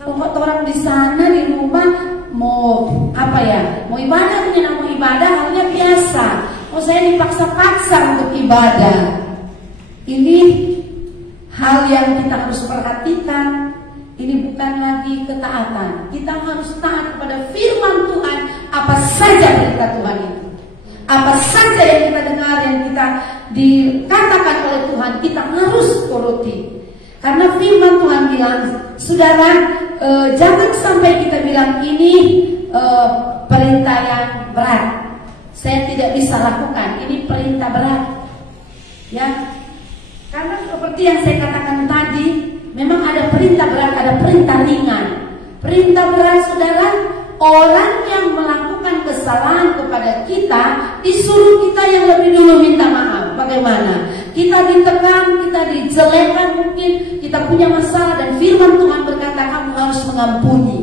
Kalau orang di sana di rumah mau mau ibadah, punya mau ibadah halnya biasa. Oh, saya dipaksa-paksa untuk ibadah. Ini hal yang kita harus perhatikan. Ini bukan lagi ketaatan. Kita harus taat kepada firman Tuhan. Apa saja perintah Tuhan itu, apa saja yang kita dengar, yang kita dikatakan oleh Tuhan, kita harus turuti. Karena firman Tuhan bilang, saudara, jangan sampai kita bilang ini perintah yang berat, saya tidak bisa lakukan, ini perintah berat. Ya, karena seperti yang saya katakan tadi, memang ada perintah berat, ada perintah ringan. Perintah berat saudara, orang yang melakukan kesalahan kepada kita, disuruh kita yang lebih dulu minta maaf. Bagaimana? Kita ditekan, kita dijelekan mungkin, kita punya masalah, dan firman Tuhan berkata kamu harus mengampuni,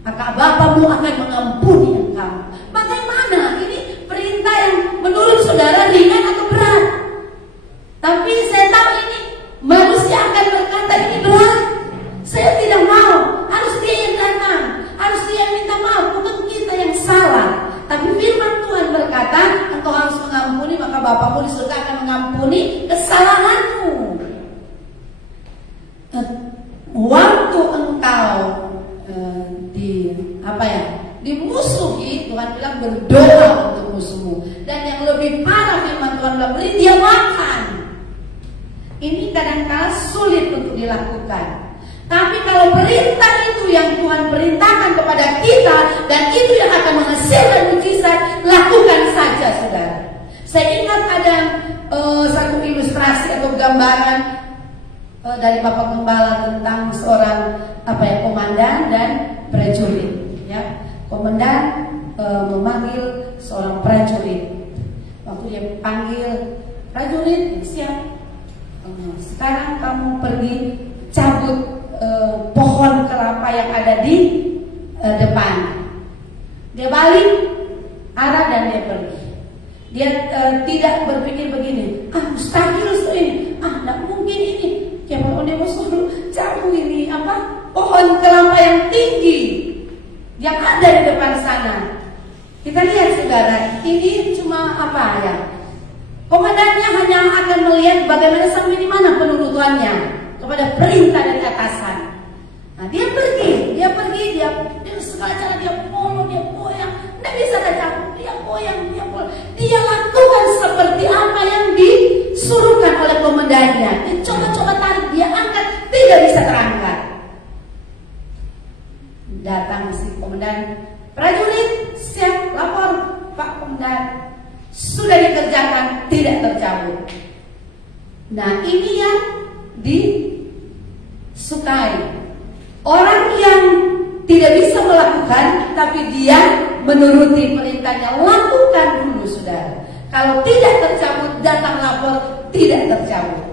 maka Bapamu akan mengampuni engkau. Bagaimana? Ini perintah yang menurut saudara ringan atau berat? Tapi saya tahu ini manusia akan berkata ini berat. Saya tidak mau. Harus dia yang datang, harus dia yang minta maaf, bukan kita yang salah. Tapi firman Tuhan berkata, engkau harus mengampuni, maka Bapamu di surga akan mengampuni kesalahanmu. Waktu engkau dimusuhi, Tuhan bilang berdoa Dan yang lebih parah firman Tuhan bilang, beri dia makan. Ini kadang-kala sulit untuk dilakukan. Tapi kalau perintah itu yang Tuhan perintahkan kepada kita dan itu yang akan menghasilkan mujizat, lakukan saja, saudara. Saya ingat ada satu ilustrasi atau gambaran dari Bapak Gembala tentang seorang komandan dan prajurit. Ya, komandan memanggil seorang prajurit. Waktu dia panggil prajurit, siap. Sekarang kamu pergi cabut pohon kelapa yang ada di depan. Dia balik arah dan dia pergi. Dia tidak berpikir begini, mustahil ini, tidak mungkin ini. Kalau dia mau suruh cabut ini pohon kelapa yang tinggi yang ada di depan sana. Kita lihat, saudara, ini cuma komandannya hanya akan melihat bagaimana sampai di mana penurutannya kepada perintah dari atasan. Nah, dia pergi, dia segala cara dia follow, dia goyang, tidak bisa cabut, dia goyang, dia follow. Dia lakukan seperti apa yang disuruhkan oleh komandannya. Dia coba tarik, dia angkat, tidak bisa terangkat. Datang si komandan, prajurit, siap, lapor, Pak Komandan, sudah dikerjakan, tidak tercabut. Nah, ini yang disukai. Orang yang tidak bisa melakukan, tapi dia menuruti perintahnya, lakukan dulu, saudara. Kalau tidak tercabut, datang lapor, tidak tercabut.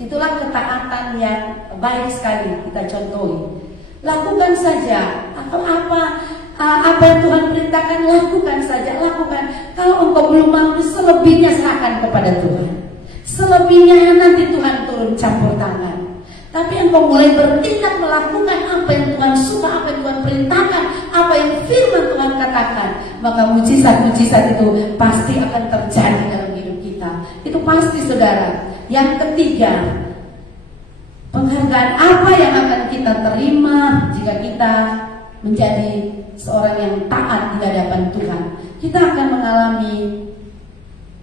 Itulah ketaatan yang baik sekali kita contohi. Lakukan saja apa yang Tuhan perintahkan, lakukan saja, lakukan. Kalau engkau belum mampu, selebihnya serahkan kepada Tuhan. Selebihnya nanti Tuhan turun campur tangan. Tapi engkau mulai bertindak melakukan apa yang Tuhan suka, apa yang Tuhan perintahkan, apa yang firman Tuhan katakan, maka mujizat-mujizat itu pasti akan terjadi dalam hidup kita. Itu pasti, saudara. Yang ketiga, penghargaan apa yang akan kita terima jika kita menjadi seorang yang taat di hadapan Tuhan. Kita akan mengalami,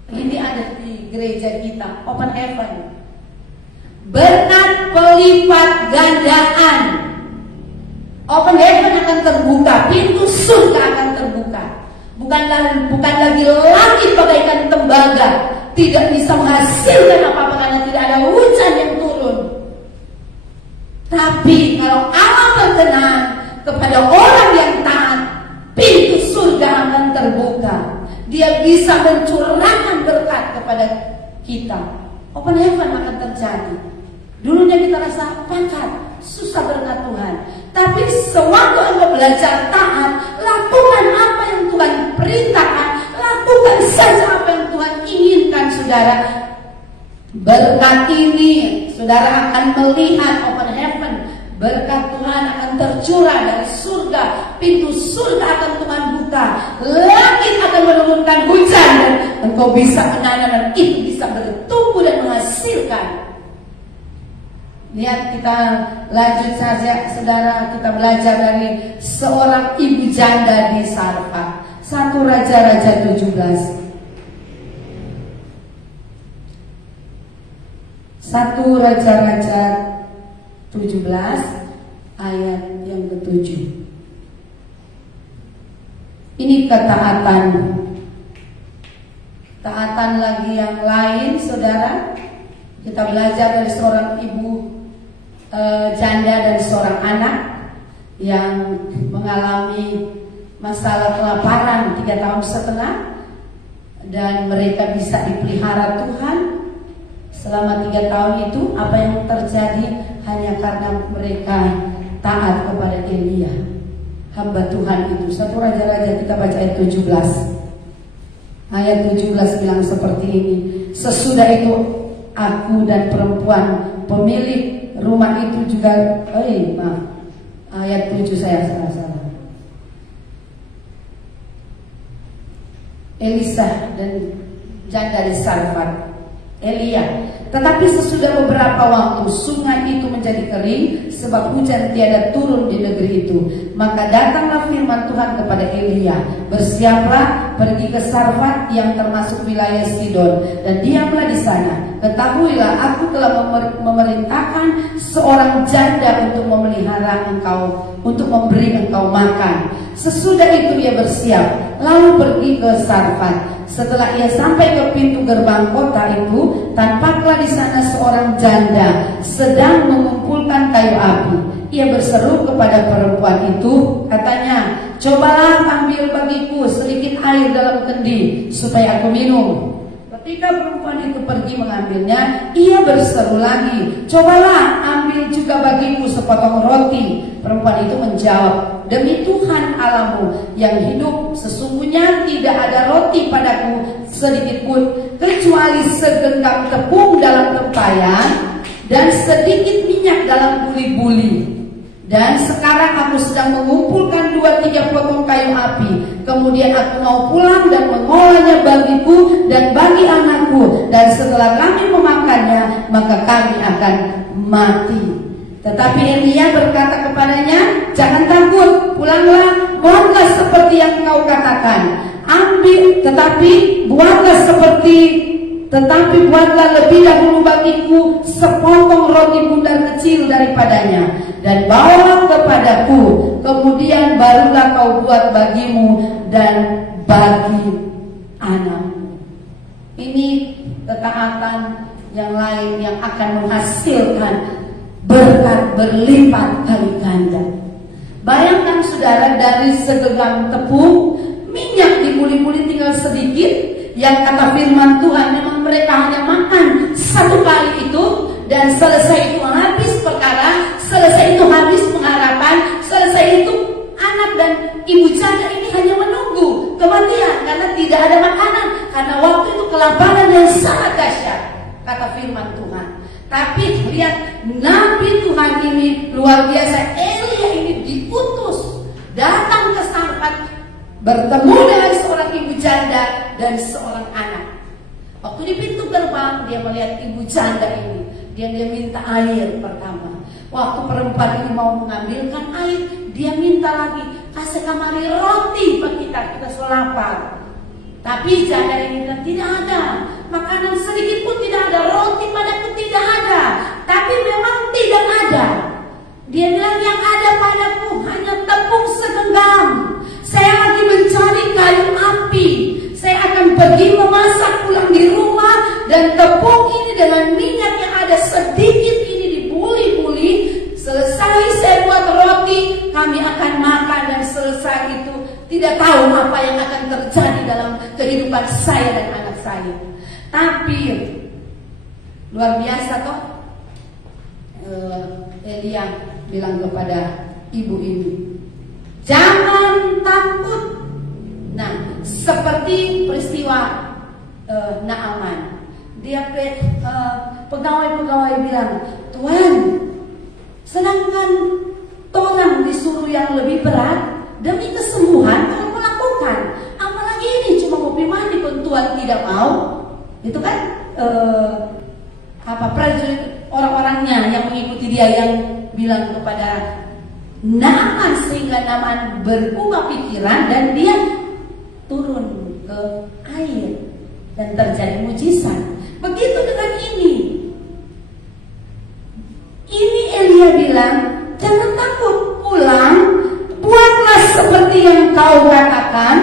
ini ada di gereja kita, open heaven, berkat pelipat gandaan. Open heaven akan terbuka, pintu surga akan terbuka. Bukan lagi langit bagaikan tembaga, tidak bisa menghasilkan apa-apa karena tidak ada hujan yang turun. Tapi kalau Allah berkenan kepada orang yang taat, pintu surga akan terbuka. Dia bisa mencurahkan berkat kepada kita. Open heaven akan terjadi. Dulunya kita rasa berkat, susah berkat Tuhan. Tapi sewaktu engkau belajar taat, lakukan apa yang Tuhan perintahkan, lakukan saja apa yang Tuhan inginkan, saudara. Berkat ini, saudara akan melihat open heaven. Berkat Tuhan akan tercurah dari surga. Pintu surga akan Tuhan buka. Langit akan menurunkan hujan dan engkau bisa menanam dan itu bisa bertumbuh dan menghasilkan. Lihat, kita lanjut saja, saudara. Kita belajar dari seorang ibu janda di Sarfat. 1 Raja-Raja 17. 1 Raja-Raja 17 ayat yang ke-7. Ini ketaatan. Taatan lagi yang lain, saudara. Kita belajar dari seorang ibu janda dan seorang anak yang mengalami masalah kelaparan 3,5 tahun dan mereka bisa dipelihara Tuhan selama 3 tahun itu. Apa yang terjadi hanya karena mereka taat kepada Elia, hamba Tuhan itu. 1 Raja-Raja, kita baca ayat 17. Ayat 17 bilang seperti ini. Sesudah itu aku dan perempuan pemilik rumah itu juga, ayat 7 saya salah. Elisa dan janda di Sarfat. Elia. Tetapi sesudah beberapa waktu sungai itu menjadi kering sebab hujan tiada turun di negeri itu. Maka datanglah firman Tuhan kepada Elia, bersiaplah, pergi ke Sarfat yang termasuk wilayah Sidon dan diamlah di sana. Ketahuilah aku telah memerintahkan seorang janda untuk memelihara engkau, untuk memberi engkau makan. Sesudah itu ia bersiap lalu pergi ke Sarfat. Setelah ia sampai ke pintu gerbang kota itu, tampaklah di sana seorang janda sedang mengumpulkan kayu api. Ia berseru kepada perempuan itu, katanya, cobalah ambil bagiku sedikit air dalam kendi supaya aku minum. Ketika perempuan itu pergi mengambilnya, ia berseru lagi, cobalah ambil juga bagiku sepotong roti. Perempuan itu menjawab, demi Tuhan Allahmu yang hidup, sesungguhnya tidak ada roti padaku sedikit pun, kecuali segenggam tepung dalam tempayan dan sedikit minyak dalam buli-buli. Dan sekarang aku sedang mengumpulkan 2-3 potong kayu api. Kemudian aku mau pulang dan mengolahnya bagiku dan bagi anakku. Dan setelah kami memakannya, maka kami akan mati. Tetapi Elia berkata kepadanya, jangan takut, pulanglah, buatlah seperti yang kau katakan. Tetapi buatlah lebih dahulu bagiku sepotong roti bundar kecil daripadanya, dan bawalah kepadaku, kemudian barulah kau buat bagimu dan bagi anakmu. Ini ketaatan yang lain yang akan menghasilkan berkat berlipat kali ganda. Bayangkan saudara, dari segenggam tepung, minyak dibuli-buli tinggal sedikit. Yang kata firman Tuhan, memang mereka hanya makan satu kali itu, dan selesai itu habis perkara, selesai itu habis pengharapan, selesai itu anak dan ibu janda ini hanya menunggu kematian karena tidak ada makanan, karena waktu itu kelaparan yang sangat dahsyat, kata firman Tuhan. Tapi lihat, Nabi Tuhan ini luar biasa. Elia ini diutus datang ke Sarfat, bertemu dengan seorang ibu janda dan seorang anak. Waktu di pintu gerbang, dia melihat ibu janda ini. Dia minta air pertama. Waktu perempuan ini mau mengambilkan air, dia minta lagi, kasih kamari roti buat kita sudah lapar. Tapi janda ini bilang, tidak ada makanan sedikit pun, tidak ada roti padaku, tidak ada. Tapi memang tidak ada. Dia bilang, yang ada padaku hanya tepung segenggam. Saya lagi mencari kayu api. Saya akan pergi memasak pulang di rumah, dan tepung ini dengan minyak yang ada sedikit ini dibuli-buli. Selesai saya buat roti, kami akan makan, dan selesai itu tidak tahu apa yang akan terjadi dalam kehidupan saya dan anak saya. Tapi luar biasa toh, Elia bilang kepada ibu ini, jangan takut. Nah, seperti peristiwa Naaman, dia pegawai-pegawai bilang, Tuhan, sedangkan orang disuruh yang lebih berat demi kesembuhan kamu melakukan, apalagi ini cuma kopi mandi pun Tuhan tidak mau. Itu kan prajurit orang-orangnya yang mengikuti dia yang bilang kepada Naaman, sehingga Naaman berubah pikiran dan dia turun ke air dan terjadi mujizat. Begitu dengan ini. Ini Elia bilang, jangan takut, pulang, buatlah seperti yang kau katakan,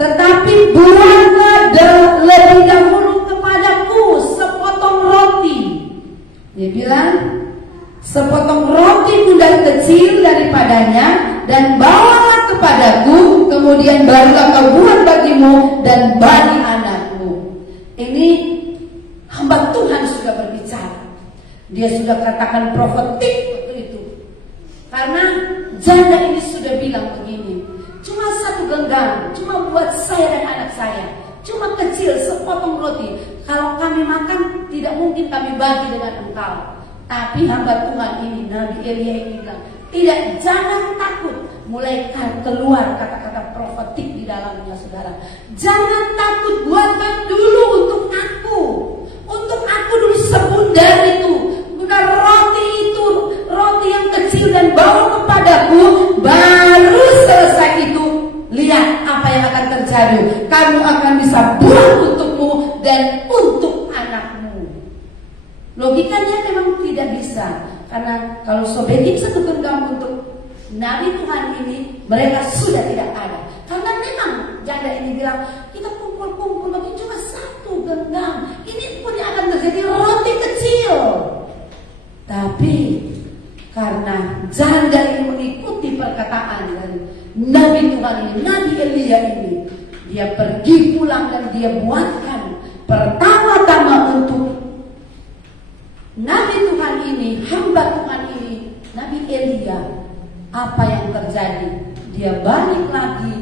tetapi buatlah lebih dahulu kepadaku sepotong roti. Dia bilang, sepotong roti bundar kecil daripadanya, dan bawalah kepadaku, kemudian barulah kau buat bagimu dan bagi anakmu. Ini hamba Tuhan sudah berbicara. Dia sudah katakan profetik waktu itu. Karena janda ini sudah bilang begini, cuma satu genggam, cuma buat saya dan anak saya, cuma kecil, sepotong roti. Kalau kami makan, tidak mungkin kami bagi dengan engkau. Tapi hamba Tuhan ini, Nabi Elia ini bilang, tidak, jangan takut. Mulai keluar kata-kata profetik di dalamnya, saudara. Jangan takut, buatkan dulu untuk aku. Untuk Logikanya memang tidak bisa, karena kalau sobekin satu genggam untuk Nabi Tuhan ini, mereka sudah tidak ada. Karena memang janda ini bilang, kita kumpul-kumpul tapi cuma satu genggam, ini pun yang akan terjadi roti kecil. Tapi karena janda ini mengikuti perkataan dari Nabi Tuhan ini, Nabi Elia ini, dia pergi pulang dan dia buatkan pertama-tama untuk Nabi Tuhan ini, hamba Tuhan ini, Nabi Elia. Apa yang terjadi? Dia balik lagi,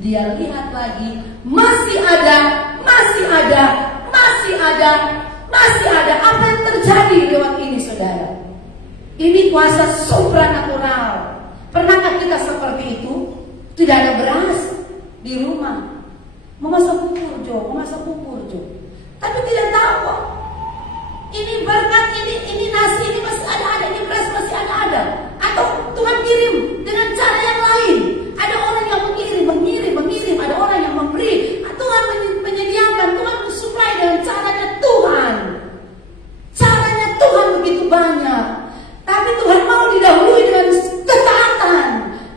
dia lihat lagi, masih ada. Apa yang terjadi lewat ini, saudara? Ini kuasa supranatural. Pernahkah kita seperti itu? Tidak ada beras di rumah, memasak bubur jo. Tapi tidak tahu kok. Ini berkat, ini nasi, ini masih ada, ini beras masih ada. Atau Tuhan kirim dengan cara yang lain. Ada orang yang mengirim, ada orang yang memberi. Tuhan menyediakan, Tuhan mensuplai dengan caranya Tuhan. Caranya Tuhan begitu banyak. Tapi Tuhan mau didahului dengan ketaatan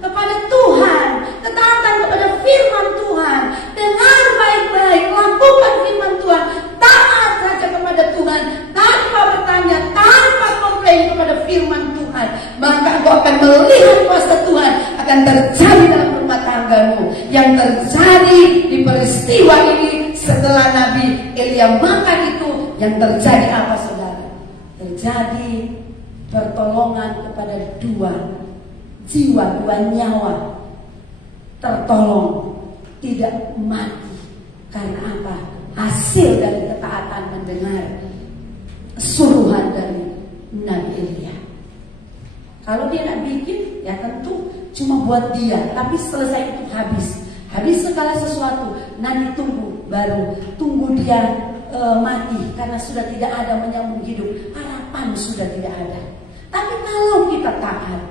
kepada Tuhan, ketaatan kepada firman Tuhan. Dengar baik-baik, lakukan firman Tuhan, taat saja kepada Tuhan, tanpa bertanya, tanpa komplain kepada firman Tuhan. Maka engkau akan melihat kuasa Tuhan akan terjadi dalam rumah tanggamu. Yang terjadi di peristiwa ini setelah Nabi Elia makan itu, yang terjadi apa, saudara? Terjadi pertolongan kepada dua jiwa, dua nyawa tertolong, tidak mati. Karena apa? Hasil dari ketaatan mendengar suruhan dari Nabi Elia. Kalau dia nak bikin, ya tentu cuma buat dia. Tapi selesai itu habis segala sesuatu. Nabi tunggu dia mati, karena sudah tidak ada menyambung hidup. Harapan sudah tidak ada. Tapi kalau kita taat,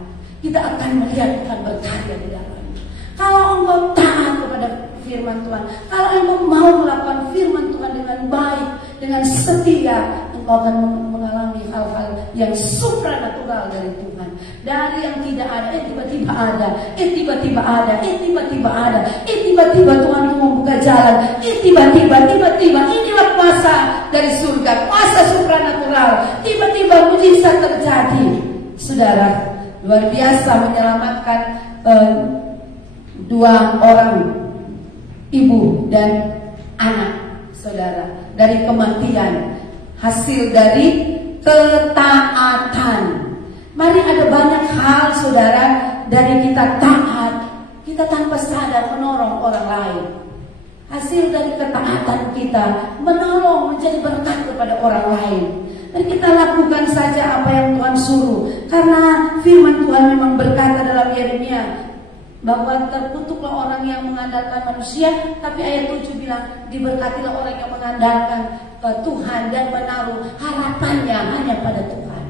kita akan melihat Tuhan berkarya di dalamnya. Kalau engkau taat kepada firman Tuhan, kalau engkau mau melakukan firman Tuhan dengan baik, dengan setia, engkau akan mengalami hal-hal yang supranatural dari Tuhan. Dari yang tidak ada, tiba-tiba ada, tiba-tiba ada, tiba-tiba ada, tiba-tiba Tuhan membuka jalan, tiba-tiba, inilah kuasa dari surga, kuasa supranatural. Tiba-tiba mujizat terjadi. Saudara, luar biasa menyelamatkan dua orang, ibu dan anak, saudara, dari kematian, hasil dari ketaatan. Mari, ada banyak hal, saudara, dari kita taat, kita tanpa sadar menolong orang lain. Hasil dari ketaatan kita menolong, menjadi berkat kepada orang lain. Dan kita lakukan saja apa yang Tuhan suruh. Karena firman Tuhan memang berkata dalam Yeremia bahwa terkutuklah orang yang mengandalkan manusia. Tapi ayat 7 bilang, diberkatilah orang yang mengandalkan Tuhan dan menaruh harapannya hanya pada Tuhan.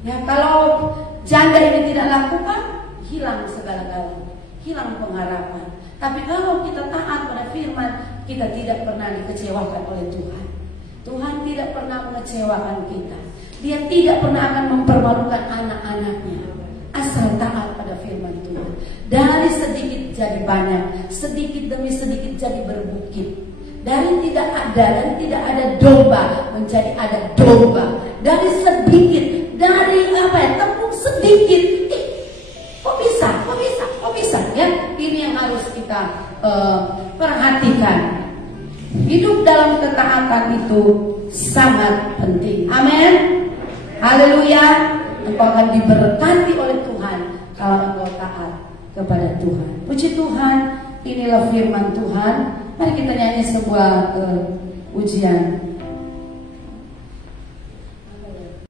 Ya, kalau janda ini tidak lakukan, hilang segala-galanya, hilang pengharapan. Tapi kalau kita taat pada firman, kita tidak pernah dikecewakan oleh Tuhan. Tuhan tidak pernah mengecewakan kita. Dia tidak pernah akan mempermalukan anak-anaknya, asal taat pada firman Tuhan. Dari sedikit jadi banyak, sedikit demi sedikit jadi berbukit. Dari tidak ada domba menjadi ada domba. Dari sedikit, dari tepung sedikit, kok bisa ya? Ini yang harus kita perhatikan. Hidup dalam ketaatan itu sangat penting. Amin. Haleluya. Engkau akan diberkati oleh Tuhan kalau engkau taat kepada Tuhan. Puji Tuhan, inilah firman Tuhan. Mari kita nyanyi sebuah ujian.